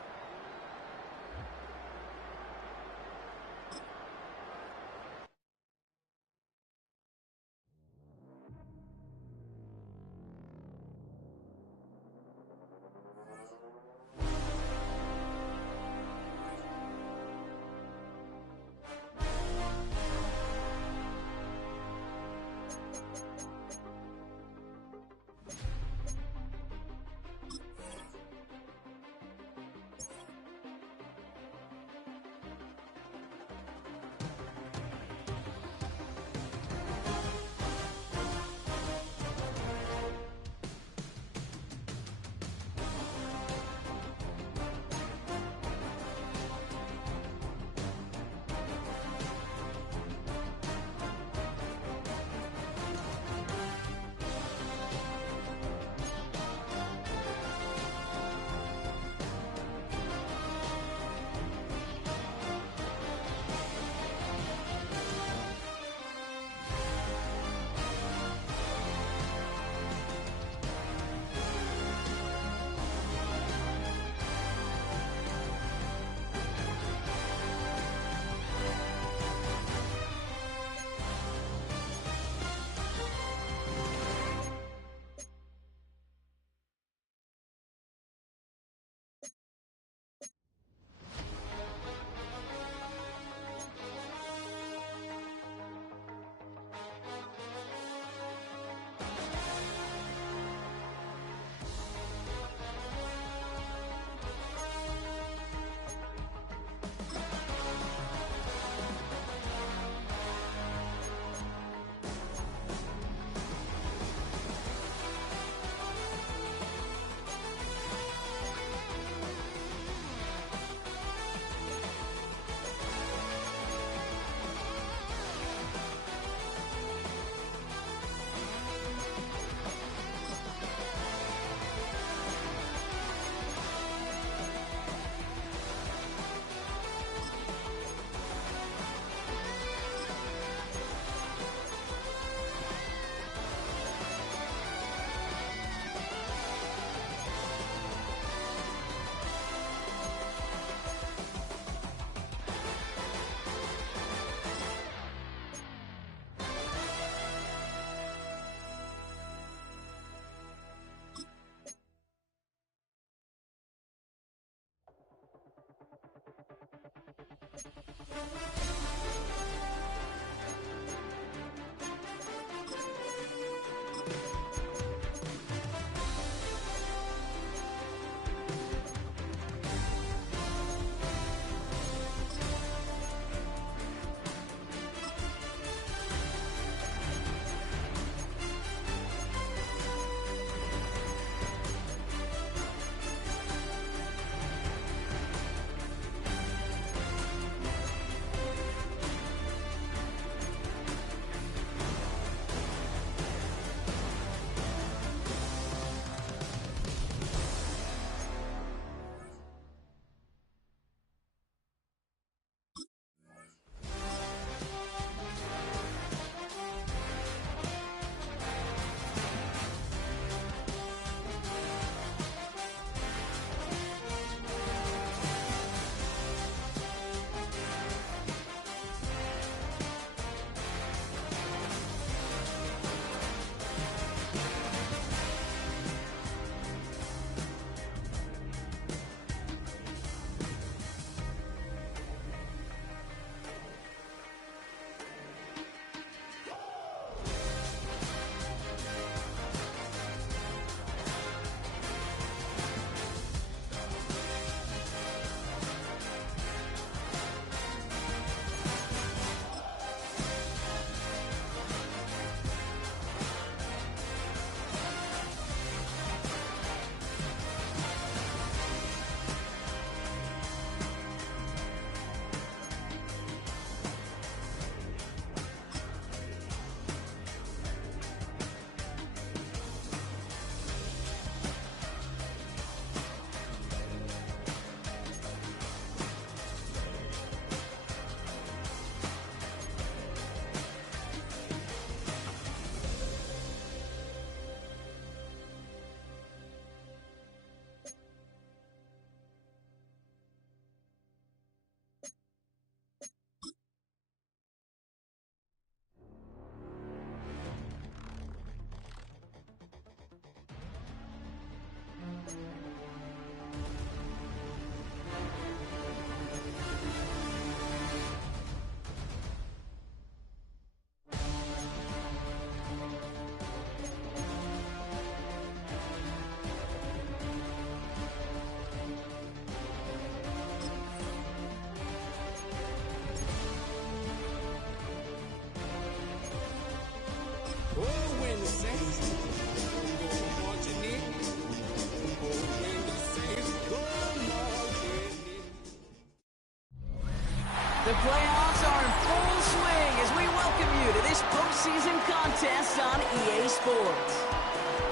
The playoffs are in full swing as we welcome you to this postseason contest on EA Sports.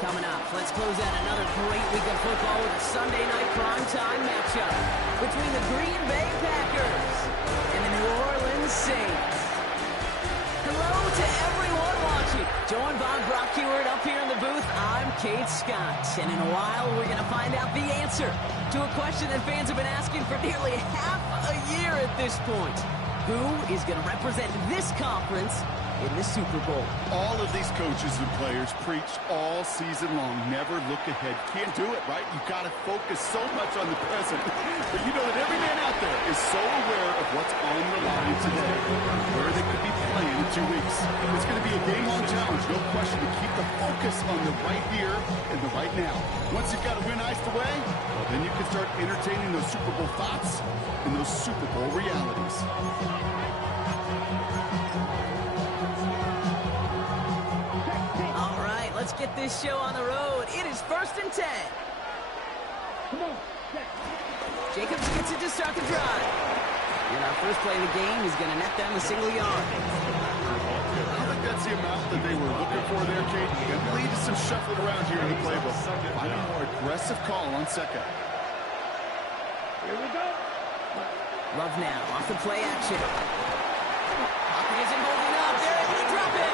Coming up, let's close out another great week of football with a Sunday night primetime matchup between the Green Bay Packers and the New Orleans Saints. Hello to everyone watching. Joined by Brock Heward up here in the booth, I'm Kate Scott. And in a while, we're going to find out the answer to a question that fans have been asking for nearly half a year at this point. Who is going to represent this conference in the Super Bowl? All of these coaches and players preach all season long, never look ahead. Can't do it, right? You've got to focus so much on the present. But you know that every man out there is so aware of what's on the line today, where they could be playing in 2 weeks. It's going to be a game-long challenge, no question, to keep the focus on the right here and the right now. Once you've got a win iced away, well, then you can start entertaining those Super Bowl thoughts and those Super Bowl realities. Let's get this show on the road. It is 1st and 10. Jacobs gets it to start the drive. And our first play of the game is going to net them a single yard. I don't think that's the amount that they were looking for there, Kate. They needed some shuffling around here in the playbook. Find a more aggressive call on second. Here we go. Love now off the play action. Hopkins isn't holding up. They're able to drop it.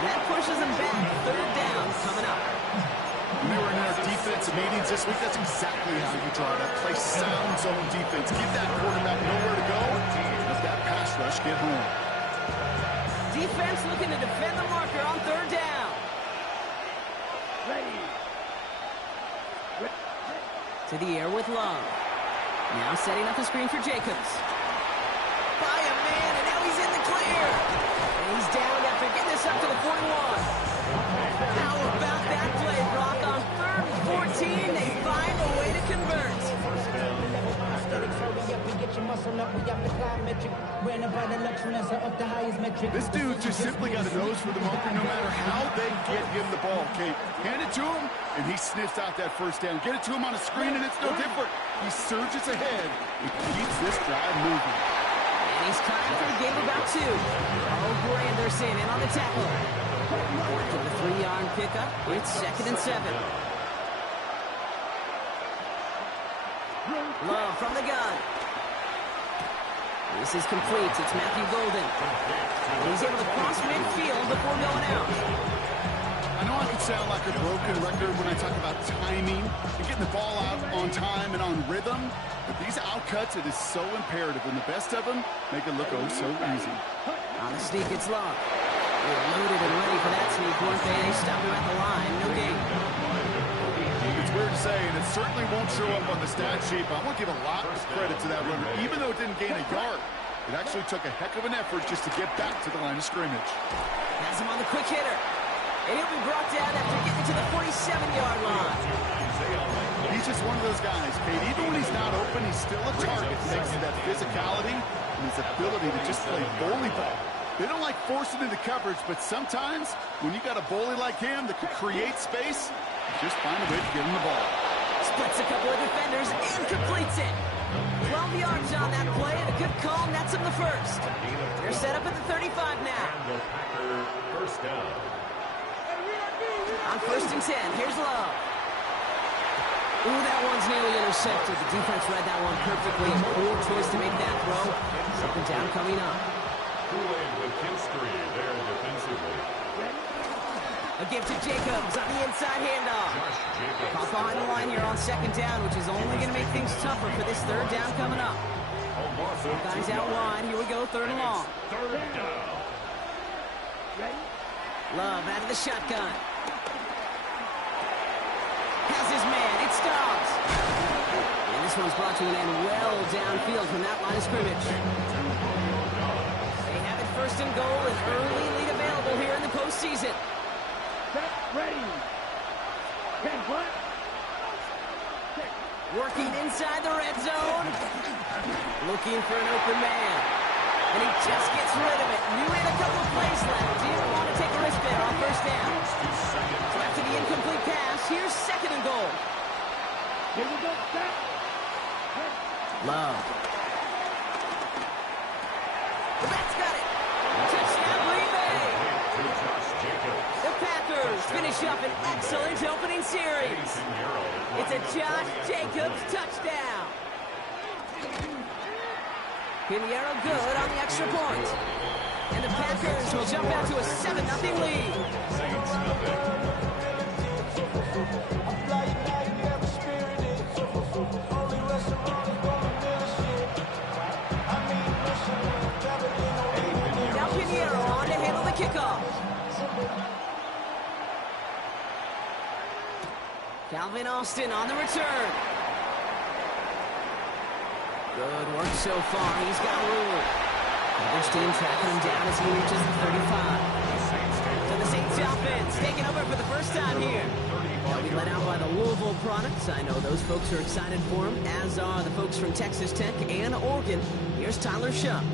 And that pushes them back. 3rd down coming up. When they were in our defensive meetings this week, that's exactly how you draw it up. Play sound zone defense. Give that quarterback nowhere to go. Let that pass rush get home. Defense looking to defend the marker on 3rd down. Ready. To the air with Love. Now setting up the screen for Jacobs. 41. How about that play, Brock? On 3rd and 14, they find a way to convert. This dude just simply got a nose for the marker no matter how they get him the ball. Okay, hand it to him, and he sniffs out that first down. Get it to him on a screen, and it's no different. He surges ahead and keeps this drive moving. And he's tied for the game about 2. Oh, Granderson in on the tackle. To the 3-yard pickup. It's 2nd and 7. Love from the gun. This is complete. It's Matthew Golden. He's able to cross midfield before going out. I know I can sound like a broken record when I talk about timing and getting the ball out on time and on rhythm, but these outcuts, it is so imperative, and the best of them make it look oh so easy. On the sneak, it's Love. They're loaded and ready for that sneak, weren't they? They stopped him at the line. No gain. It's weird to say, and it certainly won't show up on the stat sheet, but I want to give a lot of credit to that runner. Even though it didn't gain a yard, it actually took a heck of an effort just to get back to the line of scrimmage. Has him on the quick hitter. And he'll be brought down after getting to the 47-yard line. He's just one of those guys, Kate. Even when he's not open, he's still a target thanks to that physicality and his ability to just play bully ball. They don't like forcing into coverage, but sometimes when you got a bully like him that can create space, just find a way to get him the ball. Splits a couple of defenders and completes it. 12 yards on that play, and a good call nets him the first. They're set up at the 35 now. And the Packer first down. On 1st and 10, here's Love. Ooh, that one's nearly intercepted. The defense read that one perfectly. A poor choice to make that throw. 2nd down coming up. Kool-Aid with history there defensively. A give to Jacobs on the inside handoff. Caught behind the line here on 2nd down, which is only going to make things tougher for this 3rd down coming up. Guys out wide. Here we go, 3rd and long. 3rd down. Love out of the shotgun. Has his man. It stops. And this one's brought to an end well downfield from that line of scrimmage. They have it 1st and goal, an early lead available here in the postseason. Set, ready. 10, what? Working inside the red zone. Looking for an open man. And he just gets rid of it. Knew he had a couple of plays left. Didn't want to take a risk there on 1st down. So after the incomplete pass, here's 2nd and goal. Here we go, set. Love. The Bats got it. Touchdown, Green Bay. The Packers finish up an excellent opening series. It's a Josh Jacobs touchdown. Pinheiro good on the extra point. And the Packers will jump out to a 7-0 lead. Now Pinheiro on to handle the kickoff. Calvin Austin on the return. Good work so far. He's got room. Coverage team tracking him down as he reaches the 35. So the Saints offense taking over for the first time here. They'll be led out by the Louisville products. I know those folks are excited for him, as are the folks from Texas Tech and Oregon. Here's Tyler Shuck.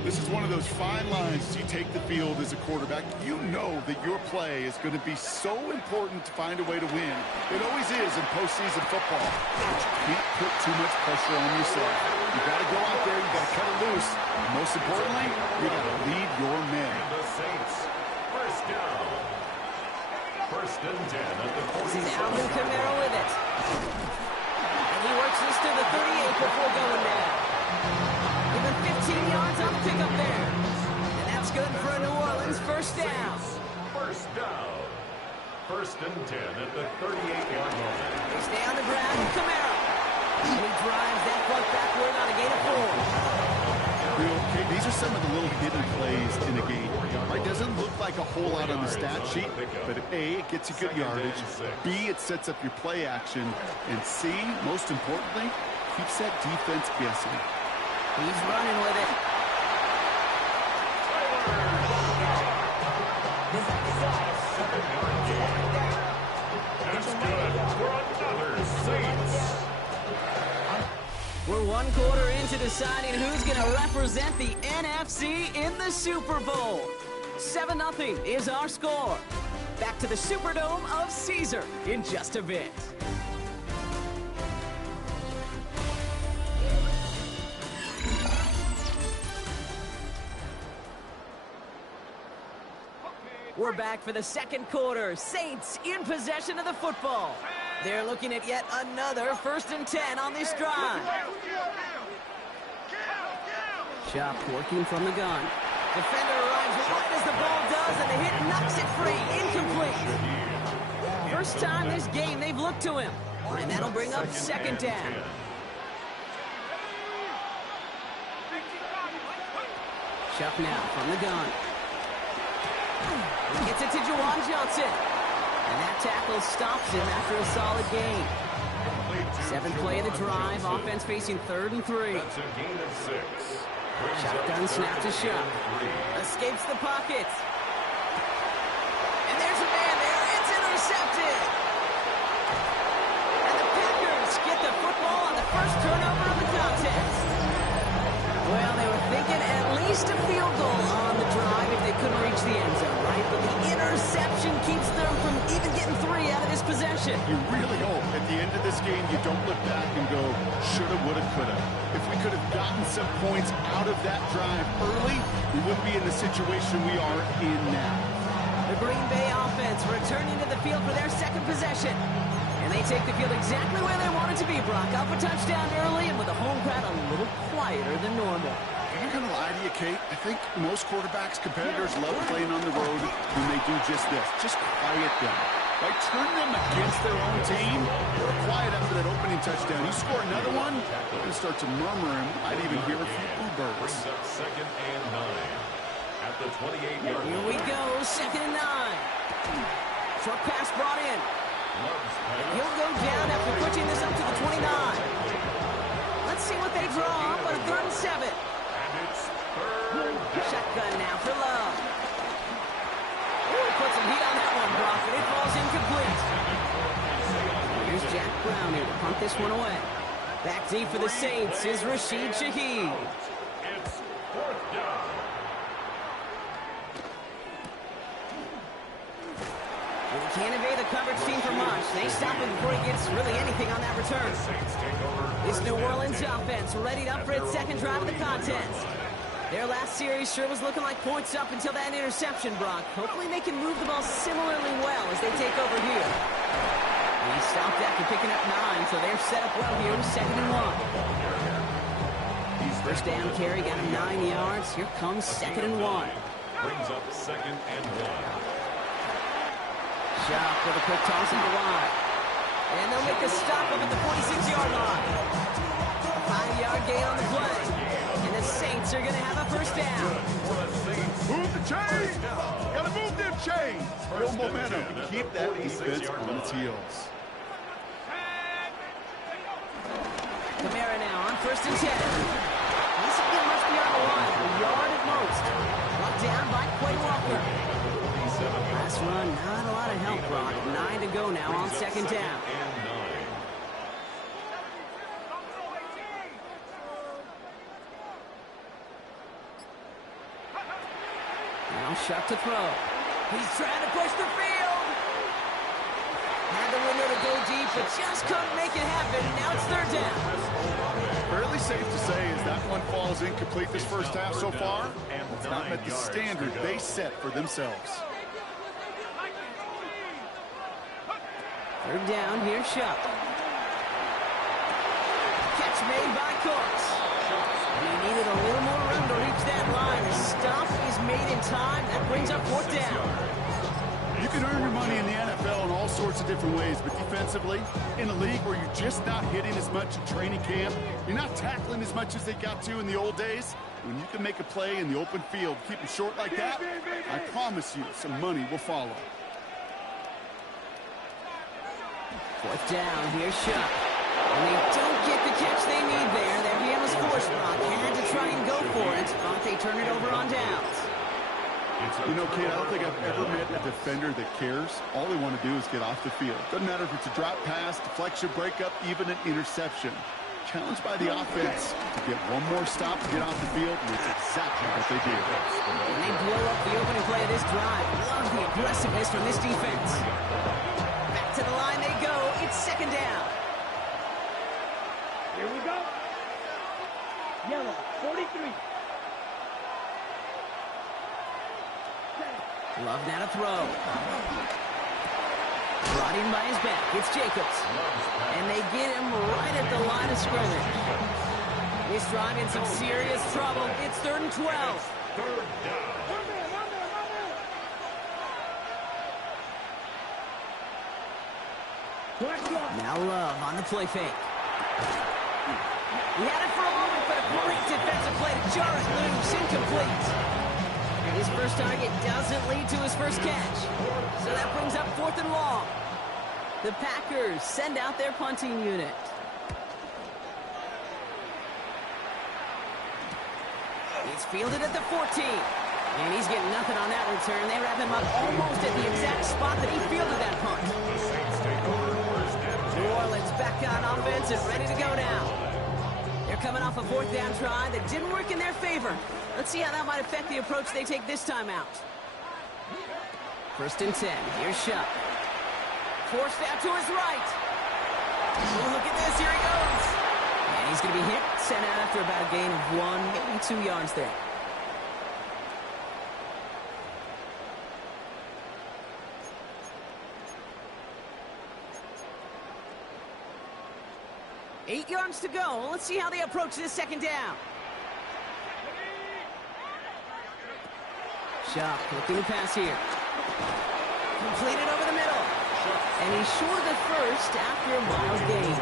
This is one of those fine lines as you take the field as a quarterback. You know that your play is going to be so important to find a way to win. It always is in postseason football. But you can't put too much pressure on yourself. You got to go out there, you got to cut it loose. And most importantly, you got to lead your men. The Saints first down. 1st and 10 at the 40. This is Alvin Kamara with it. And he works this to the 38 before going down. Give him 15 yards on the pickup there. And that's good for a New Orleans 1st down. First down. 1st and 10 at the 38-yard line. They stay on the ground with Kamara. And he drives that puck backward on a gain of 4. Okay, these are some of the little hidden plays in a game. Right, doesn't look like a whole lot on the stat sheet, but A, it gets you good yardage, B, it sets up your play action, and C, most importantly, keeps that defense guessing. He's running with it. 1 quarter into deciding who's going to represent the NFC in the Super Bowl. 7-0 is our score. Back to the Superdome of Caesar in just a bit. We're back for the second quarter. Saints in possession of the football. They're looking at yet another 1st and 10 on this drive. Chop working from the gun. Defender arrives right as the ball does, and the hit knocks it free. Incomplete. First time this game they've looked to him. And that'll bring up 2nd down. Chop now from the gun. He gets it to Juwan Johnson. And that tackle stops him after a solid gain. 7th play of the drive. Offense facing 3rd and 3. That's a gain of 6. Shotgun snap to Shuck. Escapes the pocket. And there's a man there. It's intercepted. And the Packers get the football on the first turnover of the contest. Well, they were thinking at least a field goal on the drive if they couldn't reach the end zone, right? But the interception keeps them from even getting 3 out of this possession. You really hope at the end of this game you don't look back and go, shoulda, woulda, coulda. If we could have gotten some points out of that drive early, we wouldn't be in the situation we are in now. The Green Bay offense returning to the field for their 2nd possession. And they take the field exactly where they want it to be, Brock. Up a touchdown early and with a home crowd a little quieter than normal. I'm not going to lie to you, Kate. I think most quarterbacks, competitors love playing on the road when they do just this. Just quiet them. Right? Turn them against their own team. They're quiet after that opening touchdown. You score another one, they're going to start to murmur and might even hear a few boo-birds. Brings up 2nd and 9. At the 28-yard line. Here we go, 2nd and 9. Short pass brought in. He'll go down after pushing this up to the 29. Let's see what they draw up on a 3rd and 7. And it's 3rd down. Shotgun now for Love. Ooh, put some heat on that one, Brock, but it falls incomplete. Here's Jack Browning to punt this one away. Back deep for the Saints is Rashid Shaheed. It's 4th down. Well, he can't evade the coverage team for much. They stop him before he gets really anything on that return. Saints take over. This New Orleans offense readied up for its 2nd drive of the contest. Their last series sure was looking like points up until that interception, Brock. Hopefully they can move the ball similarly well as they take over here. And he stopped after picking up 9, so they're set up well here with 2nd and 1. First down carry, got him 9 yards. Here comes 2nd and 1. Brings up 2nd and 1. Shot with a quick toss in the line. And they'll make a stop up at the 46-yard line. A 5-yard gain on the play. And the Saints are going to have a first down. Move the chains! Gotta move them chains! Build momentum. Keep that defense on its heels. Kamara now on 1st and 10. This will get much beyond the line. A yard at most. Brought down by Quay Walker. Last run, not a lot of help, Brock. 9 to go now on 2nd down. Now Shuck to throw. He's trying to push the field. Had the window to go deep, but just couldn't make it happen. Now it's 3rd down. Fairly safe to say as that one falls incomplete this first half so far. It's not met the standard they set for themselves. 3rd down, here's Shuck. Catch made by Cooks. And he needed a little more room to reach that line. The stop is made in time. That brings up 4th down. You can earn your money in the NFL in all sorts of different ways, but defensively, in a league where you're just not hitting as much in training camp, you're not tackling as much as they got to in the old days, when you can make a play in the open field, keep them short like that, I promise you some money will follow. 4th down, here's Shuck. And they don't get the catch they need there. Their hand was forced, Brock. Had to try and go for it, but they turn it over on downs. You know, Kate, I don't think I've ever met a defender that cares. All they want to do is get off the field. Doesn't matter if it's a drop pass, deflection, breakup, even an interception. challenged by the offense to get one more stop to get off the field, and it's exactly what they did. And they blow up the opening play of this drive. Love the aggressiveness from this defense. Back to the line they go. It's second down. Here we go. Yellow, 43. Love now to throw. Brought in by his back. It's Jacobs. And they get him right at the line of scrimmage. This drive in some serious trouble. It's 3rd and 12. Now Love on the play fake. He had it for a moment, but a great defensive play to jar it loose. Incomplete. His first target doesn't lead to his first catch. So that brings up 4th and long. The Packers send out their punting unit. It's fielded at the 14. And he's getting nothing on that return. They wrap him up almost at the exact spot that he fielded that punt. New Orleans back on offense and ready to go now. They're coming off a 4th down try that didn't work in their favor. Let's see how that might affect the approach they take this time out. 1st and 10. Here's Shuck. Forced out to his right. Oh, look at this. Here he goes. And he's going to be hit. Sent out after about a gain of 1, maybe 2 yards there. Eight yards to go. Let's see how they approach this second down. Shuck looking to pass here. Completed over the middle. And he's short of the first after a mild gain.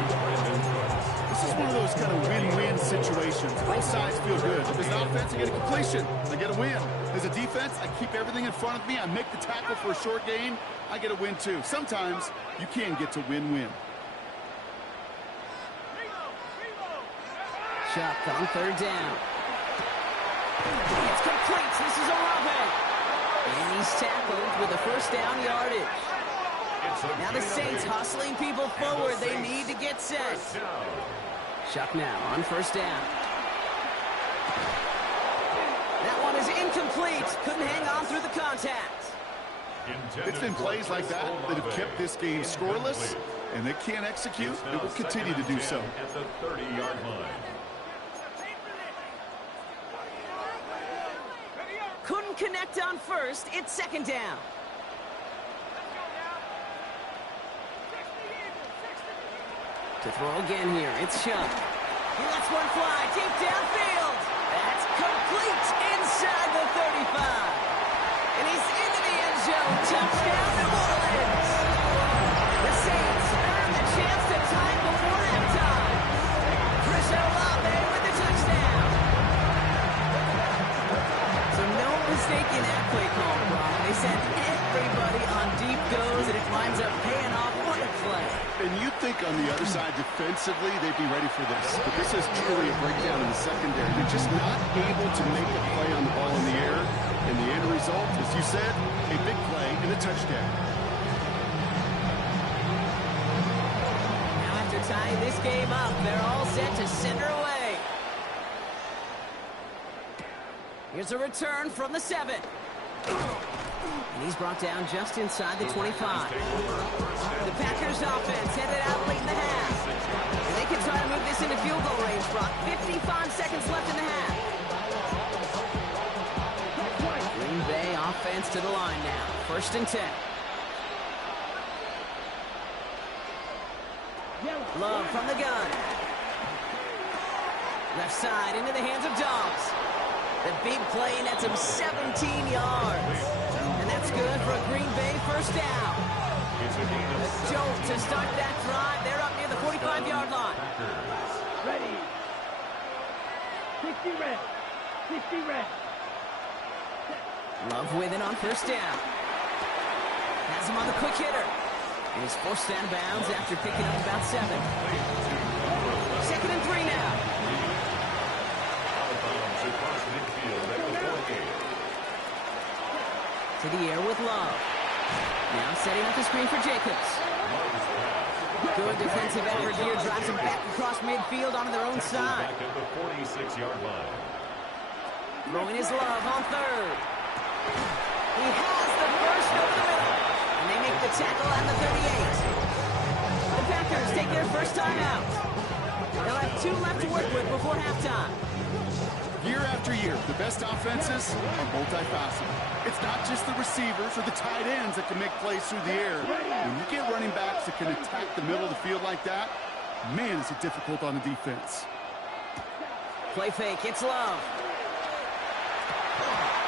This is one of those kind of win-win situations. Both sides feel good. As an offense, I get a completion. I get a win. As a defense, I keep everything in front of me. I make the tackle for a short gain. I get a win, too. Sometimes you can get to win-win. Shuck on 3rd down. It's complete. This is Olave. And he's tackled with a first down yardage. Now the Saints hustling people forward. They need to get set. Shuck now on 1st down. That one is incomplete. Couldn't hang on through the contact. It's been plays like that that have kept this game scoreless, and they can't execute. It will continue to do so. At the 30-yard line. Couldn't connect on 1st. It's 2nd down. To throw again here, it's Shuck. He lets one fly deep downfield. That's complete inside the 35. And he's into the end zone. Touchdown, New Orleans. The Saints earn the chance to tie it before halftime. Chris Olave with the touchdown. So no mistake in that play call, Ron. They sent everybody on deep goes, and it winds up paying off. What a play. And you'd think on the other side, defensively, they'd be ready for this. But this is truly a breakdown in the secondary. They're just not able to make a play on the ball in the air. And the end result, as you said, a big play and a touchdown. Now after tying this game up, they're all set to send her away. Here's a return from the 7. And he's brought down just inside the 25. The Packers offense headed out late in the half. And they can try to move this into field goal range, Brock. 55 seconds left in the half. Green Bay offense to the line now. 1st and 10. Love from the gun. Left side into the hands of Dobbs. The big play nets him 17 yards. And that's good for a Green Bay first down. A jolt to start that drive. They're up near the 45-yard line. Ready. 60 red. 60 red. Love with it on 1st down. Has him on the quick hitter. And he's forced out of bounds after picking up about 7. 2nd and 3 now. To the air with Love. Now setting up the screen for Jacobs. Good defensive effort here. Drives them back across midfield onto their own side. Back at the 46-yard line. Throwing his love on third. He has the first over the middle. And they make the tackle at the 38. The Packers take their first time out. They'll have 2 left to work with before halftime. Year after year, the best offenses are multifaceted. It's not just the receivers or the tight ends that can make plays through the air. When you get running backs that can attack the middle of the field like that, man, is it difficult on the defense. Play fake. It's Love.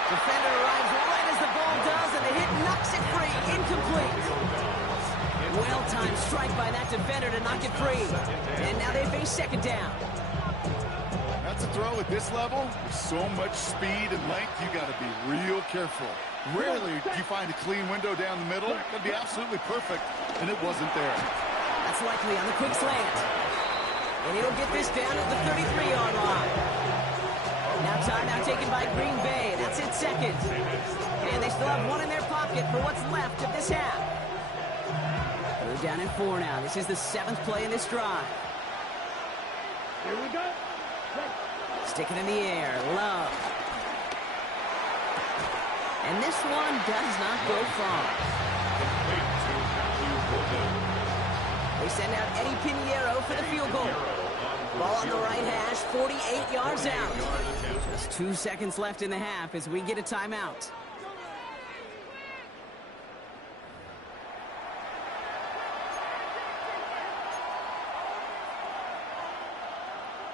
Defender arrives right as the ball does, and the hit knocks it free. Incomplete. Well-timed strike by that defender to knock it free. And now they face second down. That's a throw at this level. With so much speed and length, you got to be real careful. Rarely do you find a clean window down the middle. It could be absolutely perfect, and it wasn't there. That's likely on the quick slant. And he'll get this down at the 33-yard line. Now timeout taken by Green Bay. That's it second. And they still have 1 in their pocket for what's left of this half. They're down at 4 now. This is the 7th play in this drive. Here we go. Stick it in the air. Love. And this one does not go far. They send out Eddie Pinheiro for the field goal. Ball on the right hash, 48 yards out. Just 2 seconds left in the half as we get a timeout.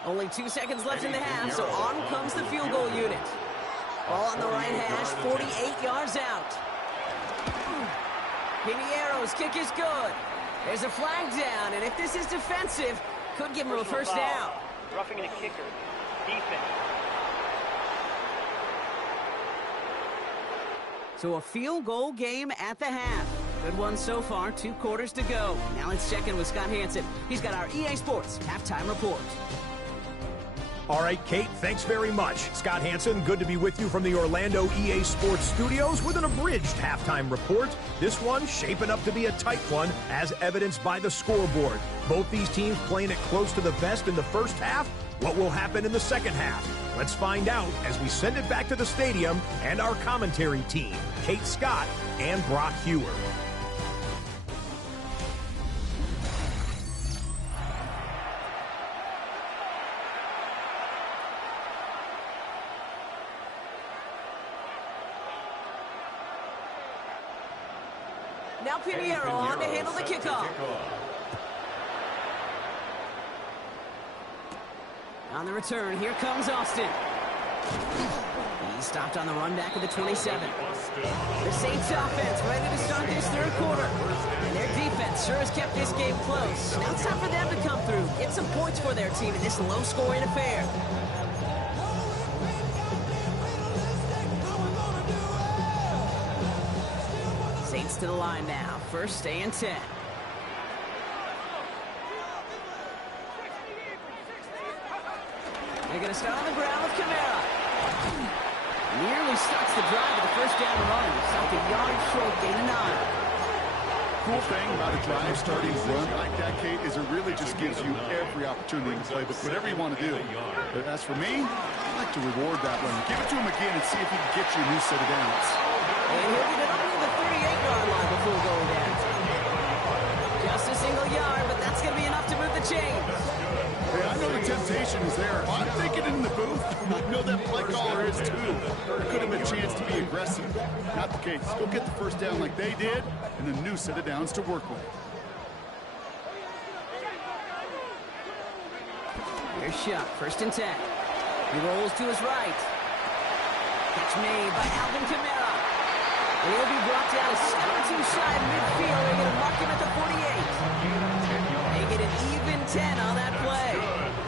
Only 2 seconds left in the half, so on comes the field goal unit. Ball on the right hash, 48 yards out. Pinheiro's kick is good. There's a flag down, and if this is defensive, could give him a first down. Roughing the kicker. Defense. So a field goal game at the half. Good one so far, 2 quarters to go. Now let's check in with Scott Hansen. He's got our EA Sports halftime report. All right, Kate, thanks very much. Scott Hansen, good to be with you from the Orlando EA Sports Studios with an abridged halftime report. This one shaping up to be a tight one, as evidenced by the scoreboard. Both these teams playing it close to the vest in the first half. What will happen in the second half? Let's find out as we send it back to the stadium and our commentary team, Kate Scott and Brock Hewer. Now Pinheiro on to handle the kickoff. On the return, here comes Austin. He's stopped on the run back of the 27. The Saints offense ready to start this third quarter. And their defense sure has kept this game close. Now it's time for them to come through, get some points for their team in this low-scoring affair. Saints to the line now. First and 10. They're going to start on the ground with Kamara. Nearly starts the drive with the first down run. Stopped a yard short, gain of 9. Cool thing about a drive starting run like that, Kate, is it really just gives you every opportunity to play with whatever you want to do. But as for me, I'd like to reward that one. Give it to him again and see if he can get you a new set of downs. And he'll get it over the 38-yard line before going down. Just a single yard, but that's going to be enough to move the chains. Hey, I know the temptation is there. I'm thinking in the booth. I know that play caller is too. There could have been a chance to be aggressive. Not the case. Go get the first down like they did, and a new set of downs to work with. Here's shot, first and 10. He rolls to his right. Catch made by Alvin Kamara. And he'll be brought down a step or two shy of midfield. They're going to mark him at the 48. They get an even 10 on that play.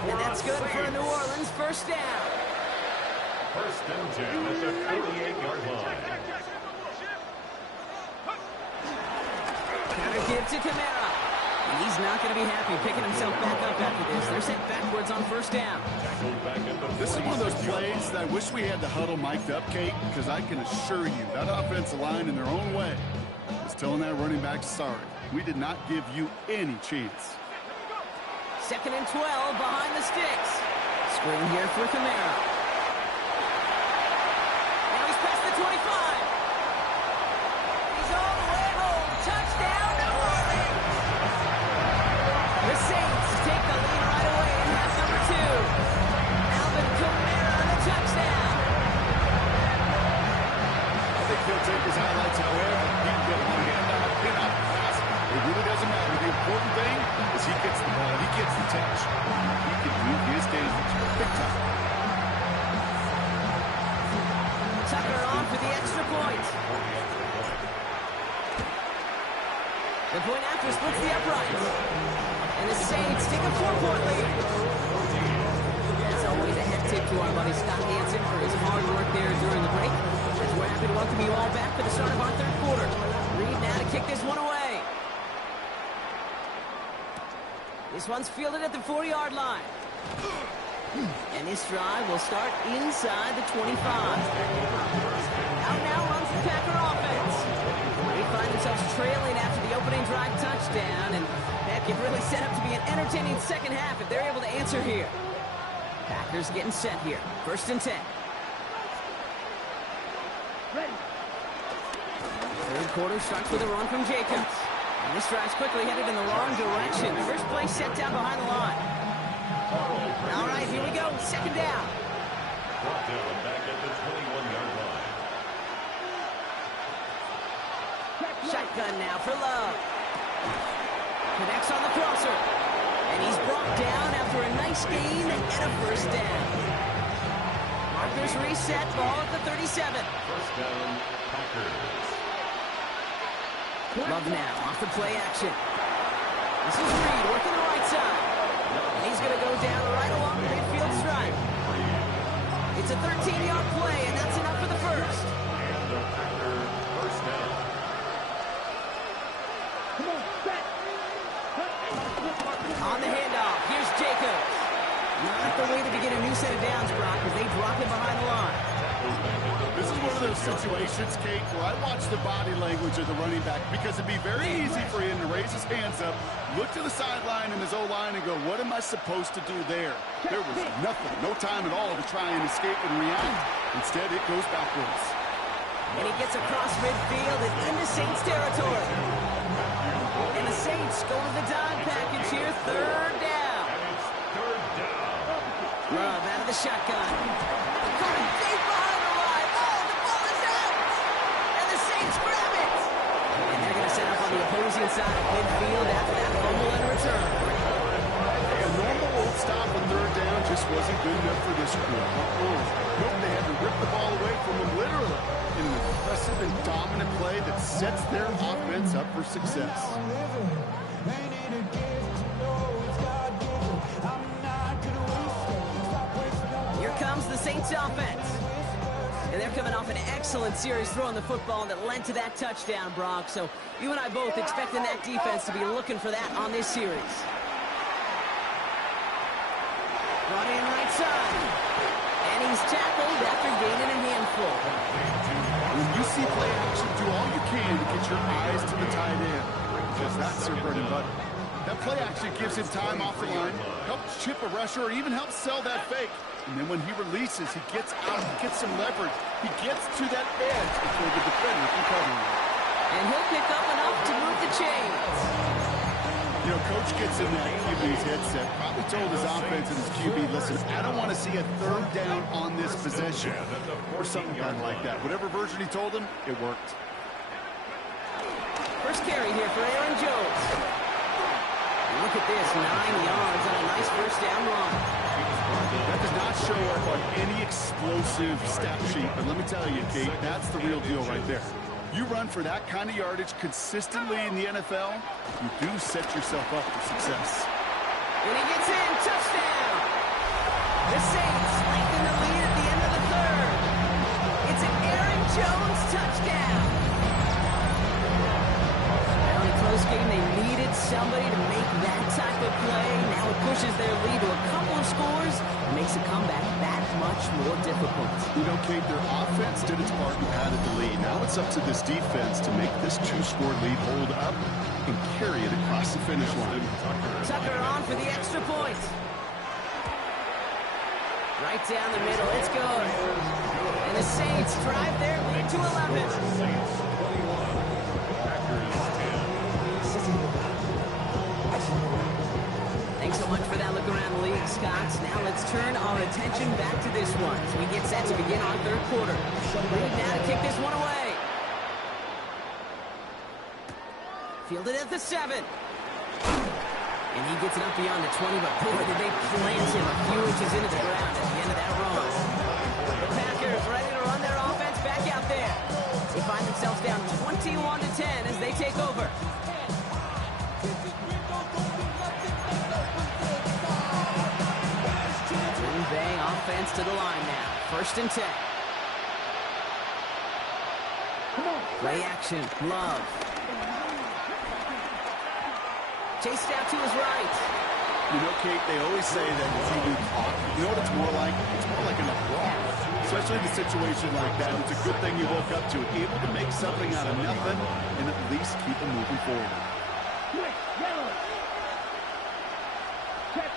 And that's good for a New Orleans first down. First and 10 at the 48-yard line. Counter give to Kamara. And he's not going to be happy picking himself back up after this. They're sent backwards on first down. This is one of those plays that I wish we had the huddle mic'd up, Kate, because I can assure you that offensive line in their own way is telling that running back sorry. We did not give you any chance. 2nd and 12 behind the sticks. Screen here for Kamara. Now he's past the 25. He's all the way home. Touchdown, New Orleans. The Saints take the lead right away in half number 2. Alvin Kamara on the touchdown. I think he'll take his highlights however he can get one handoff, pin-off, pass. It really doesn't matter. The important thing is he gets the ball. He gets the touch. He can move his damage big time. Tucker on for the extra point. The point after splits the uprights. And the Saints take a 4-point lead. As always, a head tip to our buddy Scott Hansen for his hard work there during the break. As we're happy to welcome you all back for the start of our 3rd quarter. Reed now to kick this one away. This one's fielded at the 40-yard line. And this drive will start inside the 25. Out now runs the Packer offense. They find themselves trailing after the opening drive touchdown, and that could really set up to be an entertaining second half if they're able to answer here. Packers getting set here. 1st and 10. Ready. 3rd quarter starts with a run from Jacobs. And this drive's quickly headed in the wrong direction. First play set down behind the line. All right, here we go. 2nd down. Brought down back at the 21-yard line. Shotgun now for Love. Connects on the crosser. And he's brought down after a nice gain and a 1st down. Markers reset, ball at the 37. 1st down, Packers. Love now, off the play action. This is Reed working the right side. And he's going to go down right along the midfield stripe. It's a 13-yard play, and that's enough for the 1st. And the Packers 1st down. Come on, set. On the handoff, here's Jacobs. Not the way to begin a new set of downs, Brock, as they drop him behind the line. This is one of those situations, Kate, where I watch the body language of the running back because it'd be very easy for him to raise his hands up, look to the sideline and his O-line and go, what am I supposed to do there? There was nothing, no time at all to try and escape and react. Instead, it goes backwards. And he gets across midfield and into Saints territory. And the Saints go to the dime package here, 3rd down. And it's 3rd down. Love out of the shotgun. Coming deep behind the line. Oh, the ball is out. And the Saints grab it. And they're going to set up on the opposing side of midfield after that fumble and return. A normal old stop on 3rd down just wasn't good enough for this crew. Nope, they had to rip the ball away from them literally in an impressive and dominant play that sets their offense up for success. Here comes the Saints offense. And they're coming off an excellent series throwing the football that led to that touchdown, Brock. So you and I both expecting that defense to be looking for that on this series. Brought in right side. And he's tackled after gaining a handful. When you see play action, do all you can to get your eyes to the tight end, because that's their bread and butter. That play action gives him time off the line, helps chip a rusher, or even helps sell that fake. And then when he releases, he gets out, he gets some leverage. He gets to that edge before the defender can cover him. And he'll pick up enough to move the chains. You know, Coach gets in that QB's headset, probably told his offense and his QB, listen, I don't want to see a 3rd down on this possession, or something kind of like that. Whatever version he told him, it worked. First carry here for Aaron Jones. Look at this, 9 yards on a nice 1st down run. That does not show up on any explosive stat sheet, but let me tell you, Kate, that's the real deal right there. You run for that kind of yardage consistently in the NFL, you do set yourself up for success. When he gets in, touchdown! The Saints lengthen the lead at the end of the 3rd. It's an Aaron Jones touchdown. Well, in a close game, they needed somebody to make that type of play. Now it pushes their lead to a couple of scores and makes a comeback that much more difficult. You know, Kate, their offense did its part and added the lead. Now it's it's up to this defense to make this two-score lead hold up and carry it across the finish line. Tucker on for the extra point. Right down the middle, it's good. And the Saints drive their lead to 11. Thanks so much for that look around the league, Scott. Now let's turn our attention back to this one as we get set to begin our third quarter. Ready now to kick this one away. Fielded at the 7. And he gets it up beyond the 20, but boy, did they plant him a few inches into the ground at the end of that run. The Packers ready to run their offense back out there. They find themselves down 21-10 as they take over. Green Bay offense to the line now. 1st and 10. Play action. Love. Chased out to his right. You know, Kate, they always say that it's even caught. You know what it's more like? It's more like an applause. Especially in a situation like that. It's a good thing you woke up to it. Able to make something out of nothing and at least keep them moving forward.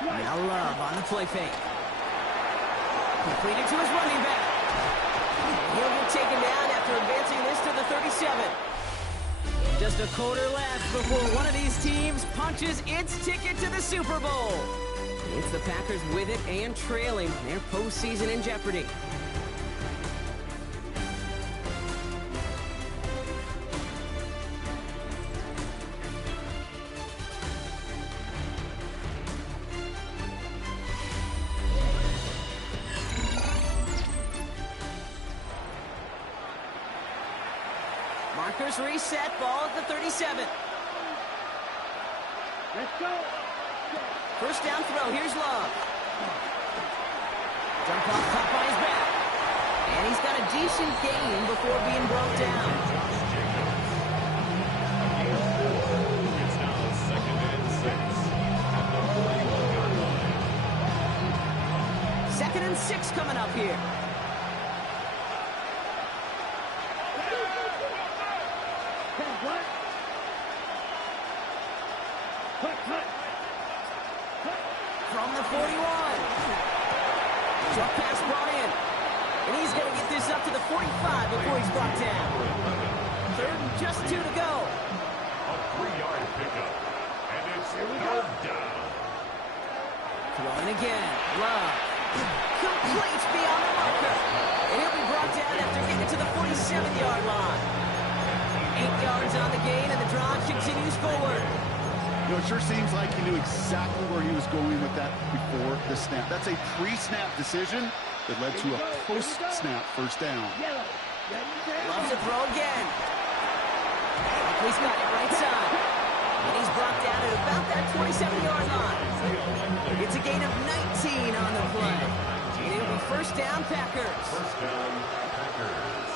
Now Love on the play fake. Completed to his running back. He'll get taken down after advancing this to the 37. Just a quarter left before one of these teams punches its ticket to the Super Bowl. It's the Packers with it and trailing. Their postseason in jeopardy. Markers reset, ball at the 37. Let's go. First down throw, here's Love. Jump off, caught by his back. And he's got a decent gain before being brought down. It's now 2nd and 6 at the 41-yard line. 2nd and 6 coming up here. From the 41. Jump past Bryant. And he's going to get this up to the 45 before he's brought down. 3rd and just 2 to go. A 3-yard pickup. And it's 3rd down. Throwing again. Love. Complete beyond the marker. And he'll be brought down after getting to the 47-yard line. 8 yards on the gain, and the drive continues forward. You know, it sure seems like he knew exactly where he was going with that before the snap. That's a pre-snap decision that led to a post-snap first down. Loves to throw again. He's got it right side. And he's brought down at about that 27-yard line. It's a gain of 19 on the play. And it'll be first down, Packers. First down, Packers.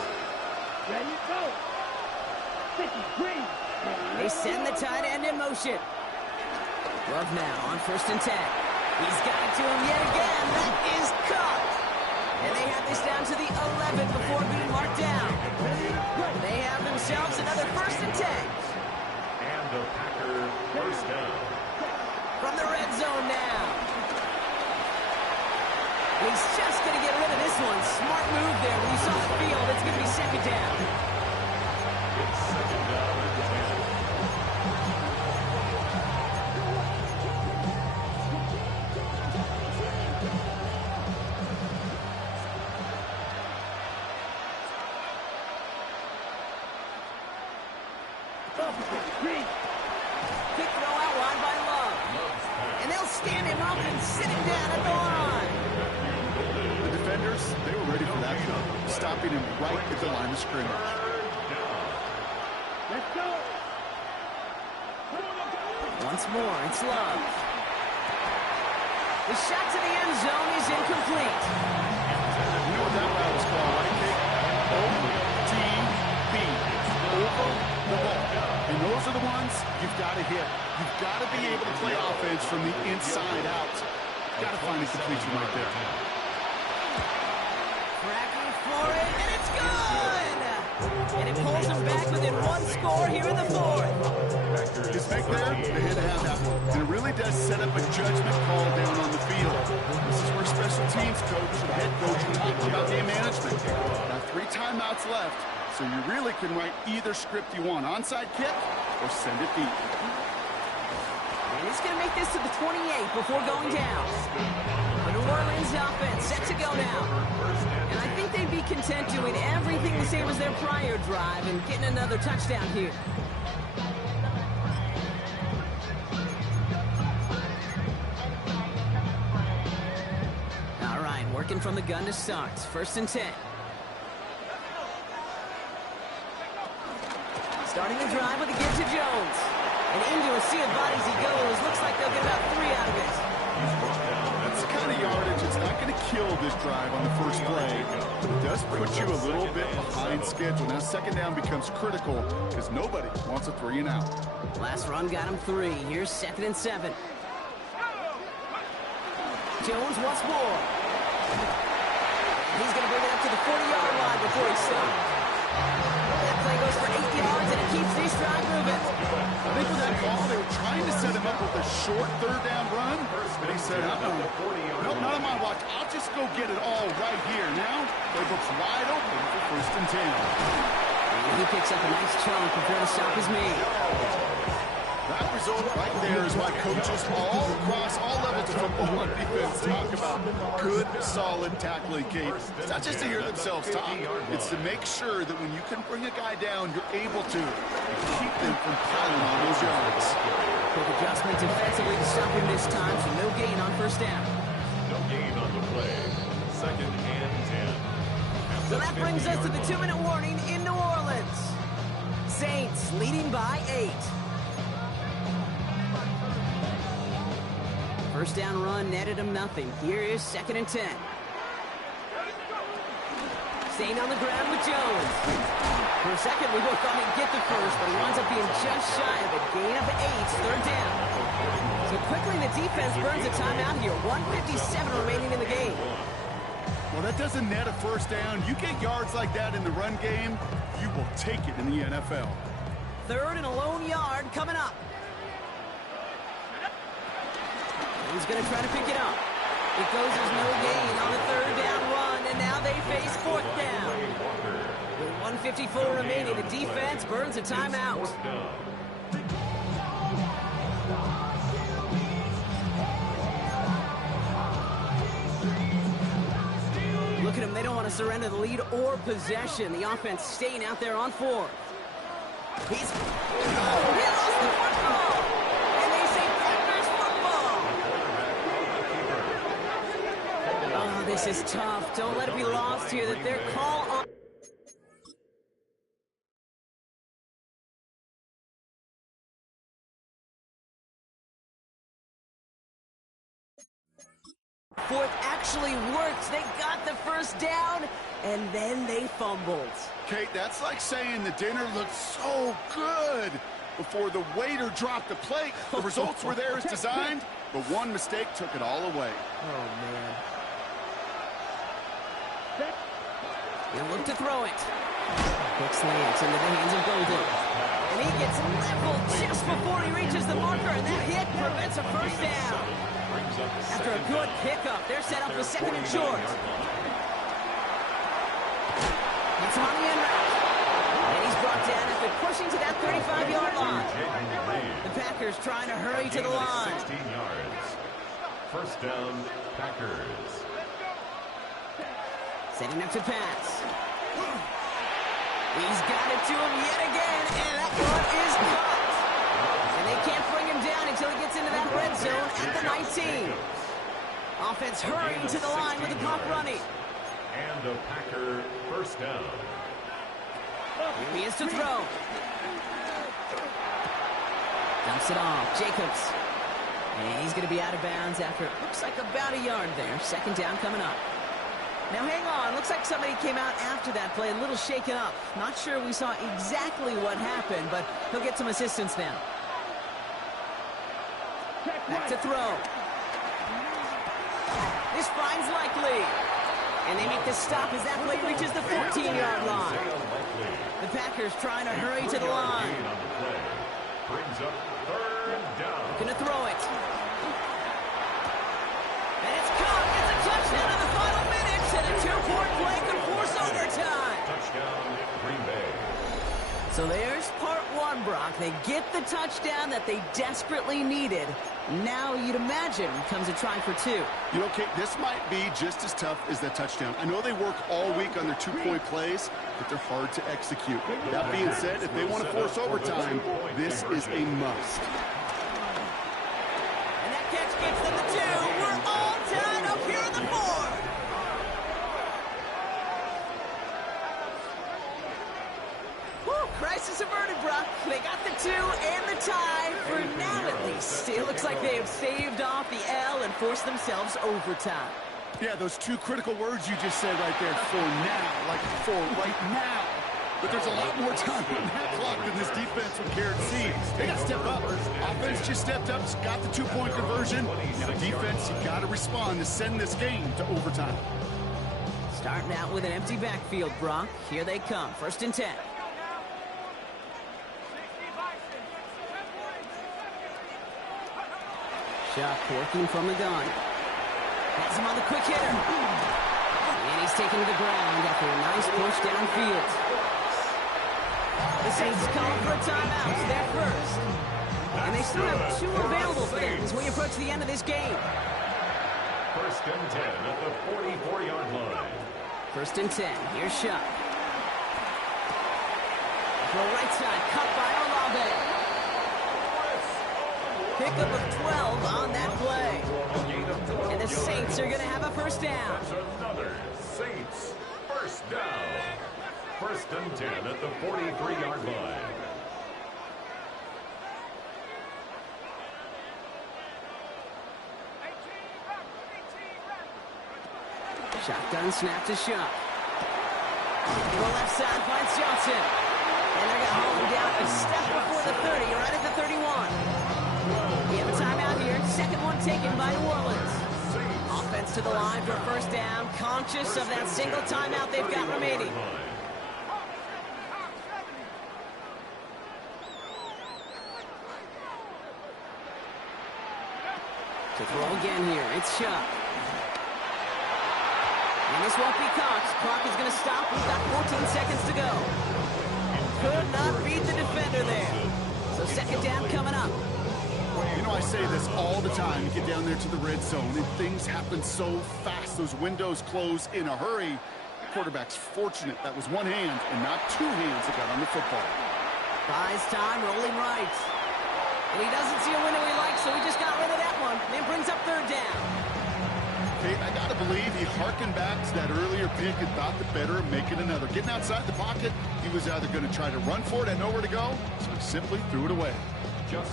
Ready to go. 53. They send the tight end in motion. Love now on 1st and 10. He's got it to him yet again. That is caught. And they have this down to the 11 before being marked down. They have themselves another 1st and 10. And the Packers first down. From the red zone now. He's just going to get rid of this one. Smart move there. When you saw the field, it's going to be 2nd down. It's 2nd down and 10. Quick throw out wide by Love. And they'll stand him up and sit him down at the line. The defenders, they were ready for that job, stopping him right at the line of scrimmage. Let's go. Once more, it's Love. The shot to the end zone is incomplete. You know what that route was called, right, Kate? OTB. Over the ball. And those are the ones you've got to hit. You've got to be able to play offense from the inside out. Got to find a completion right there. Cracking for it, and it's good! And it pulls them back within one score here in the fourth. Just back there, they had to have that one. And it really does set up a judgment call down on the field. This is where special teams coach and head coach are talking about game management. Now 3 timeouts left, so you really can write either script you want. Onside kick or send it deep. And he's going to make this to the 28 before going down. The New Orleans offense set to go now. And I think they'd be content doing everything the same as their prior drive and getting another touchdown here. All right, working from the gun to start. 1st and 10. Starting the drive with a give to Jones. And into a sea of bodies he goes. Looks like they'll get about 3 out of it. That's the kind of yardage. It's not going to kill this drive on the first play. But it does put you a little bit behind schedule. Now 2nd down becomes critical because nobody wants a 3 and out. Last run got him 3. Here's 2nd and 7. Jones once more. He's going to bring it up to the 40-yard line before he stops. That play goes for 8 yards, and it keeps this drive moving. I think with that call, they were trying to set him up with a short 3rd down run, but he said, nope, not on my watch. I'll just go get it all right here. Now, playbook's wide open for 1st and 10. And he picks up a nice chunk before the stop is made. That result right there is why coaches all across all levels of football and defense talk about good, solid tackling, Kate. It's not just to hear themselves talk. It's to make sure that when you can bring a guy down, you're able to keep them from piling on those yards. Quick adjustment defensively to stop him this time, so no gain on 1st down. No gain on the play. 2nd and 10. So that brings us to the 2-minute warning in New Orleans. Saints leading by 8. 1st down run netted him nothing. Here is 2nd and 10. Staying on the ground with Jones. For a second, we both thought he'd get the first, but he winds up being just shy of it. Gain of 8, 3rd down. So quickly, the defense burns a timeout here. 1:57 remaining in the game. Well, that doesn't net a 1st down. You get yards like that in the run game, you will take it in the NFL. 3rd and a lone yard coming up. He's going to try to pick it up. It goes as no gain on the 3rd down run, and now they face 4th down. With 1:54 remaining, the defense burns a timeout. Look at them. They don't want to surrender the lead or possession. The offense staying out there on 4th. He lost the football. And they say Packers football. Oh, this is tough. Don't let it be lost here that their call on... 4th actually worked. They got the 1st down, and then they fumbled. Kate, that's like saying the dinner looked so good before the waiter dropped the plate. The results were there as designed, but one mistake took it all away. Oh, man. He'll look to throw it. Quick slants into the hands of Golden. And he gets leveled just before he reaches the marker, and that hit prevents a 1st down. After a good pickup, they're set up for 2nd and short. It's on the end route. And he's brought down after pushing to that 35-yard line. The Packers trying to hurry to the line. 16 yards. 1st down, Packers. Setting up to pass. He's got it to him yet again, and that one is caught. And they can't bring him down until he gets into that red zone at the 19. Offense hurrying to the line with the clock running. And a Packer 1st down. Here he is to throw. Dumps it off. Jacobs. And he's going to be out of bounds after it looks like about a yard there. 2nd down coming up. Now hang on. Looks like somebody came out after that play, a little shaken up. Not sure we saw exactly what happened, but he'll get some assistance now. Back to throw. This finds Likely. And they make the stop as that play reaches the 14-yard line. The Packers trying to hurry to the line. Brings up third down. Going to throw it. And it's caught. It's a touchdown in the final minutes. And a two-point play could force overtime. Touchdown, Green Bay. So there's part one, Brock. They get the touchdown that they desperately needed. Now you'd imagine comes a try for two. You know, Kate, this might be just as tough as that touchdown. I know they work all week on their two-point plays, but they're hard to execute. That being said, if they want to force overtime, this is a must. And that catch gets them the two. We're all tied up here in the fourth. Woo, crisis averted, Brock. They got the two and the tie for now at least. It looks like they have saved off the L and forced themselves overtime. Yeah, those two critical words you just said right there, for now, like for right now. But there's a lot more time on that clock than this defense would care to see. They got to step up. Offense just stepped up, got the two-point conversion. Now defense, you got to respond to send this game to overtime. Starting out with an empty backfield, Brock. Here they come, 1st and 10. Shot working from the gun. Has him on the quick hitter. And he's taken to the ground after a nice push downfield. The Saints call for a timeout. It's their first. And they still have two available for them as we approach the end of this game. 1st and 10 at the 44-yard line. 1st and 10. Here's Shot. Throw right side. Cut by Olave. Pickup of 12 on that play. And the Saints are going to have a first down. Another Saints first down. 1st and 10 at the 43-yard line. Shotgun snap to Shot. To the left side finds Johnson. And they're going to hold him down a step before the 30, right at the 31. We have a timeout here. Second one taken by New Orleans. Offense to the line for a first down. Conscious of that single timeout they've got remaining. To throw again here. It's Shot. And this won't be Cox. Clock is going to stop. We've got 14 seconds to go. Could not beat the defender there. So second down coming up. You know, I say this all the time. You get down there to the red zone, and things happen so fast. Those windows close in a hurry. The quarterback's fortunate that was one hand and not two hands that got on the football. Buys time, rolling right. And he doesn't see a window he likes, so he just got rid of that one. And brings up third down. Kate, I got to believe he harkened back to that earlier pick and thought the better of making another. Getting outside the pocket, he was either going to try to run for it and nowhere to go, so he simply threw it away.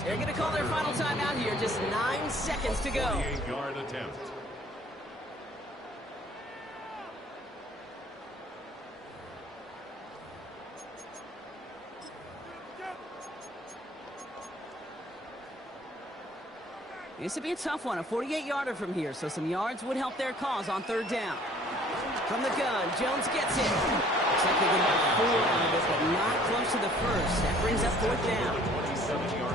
They're going to call their final timeout here. Just 9 seconds to go. 28-yard attempt. This would be a tough one, a 48-yarder from here, so some yards would help their cause on third down. From the gun, Jones gets it. Looks like they get about 4 out of it, but not close to the first. That brings up fourth down.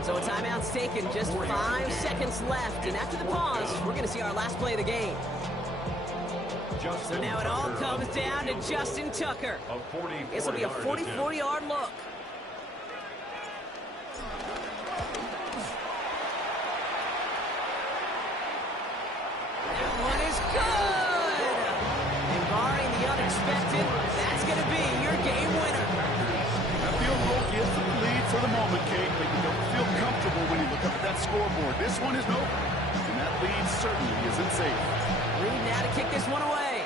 So a timeout's taken, just 5 seconds left. And after the pause, we're going to see our last play of the game. So now it all comes down to Justin Tucker. This will be a 44-yard look. That one is good! And barring the unexpected, that's going to be your game winner. That field goal gives them the lead for the moment, Kate, but you don't feel comfortable when you look up at that scoreboard. This one isn't over, and that lead certainly isn't safe. Reed now to kick this one away.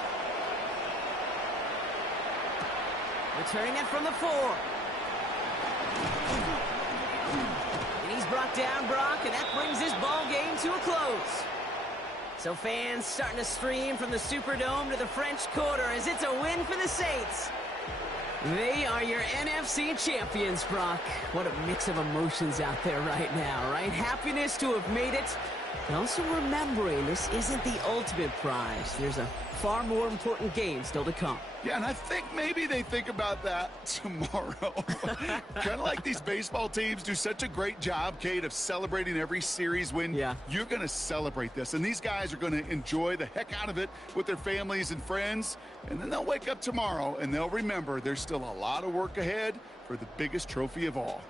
Returning it from the 4. And he's brought down, Brock, and that brings this ball game to a close. So fans starting to stream from the Superdome to the French Quarter as it's a win for the Saints. They are your NFC champions, Brock. What a mix of emotions out there right now, right? Happiness to have made it, And also remembering this isn't the ultimate prize. There's a far more important game still to come. Yeah, and I think maybe they think about that tomorrow. Kind of like these baseball teams do such a great job, Kate, of celebrating every series win. Yeah. You're going to celebrate this, and these guys are going to enjoy the heck out of it with their families and friends, and then they'll wake up tomorrow, and they'll remember there's still a lot of work ahead for the biggest trophy of all.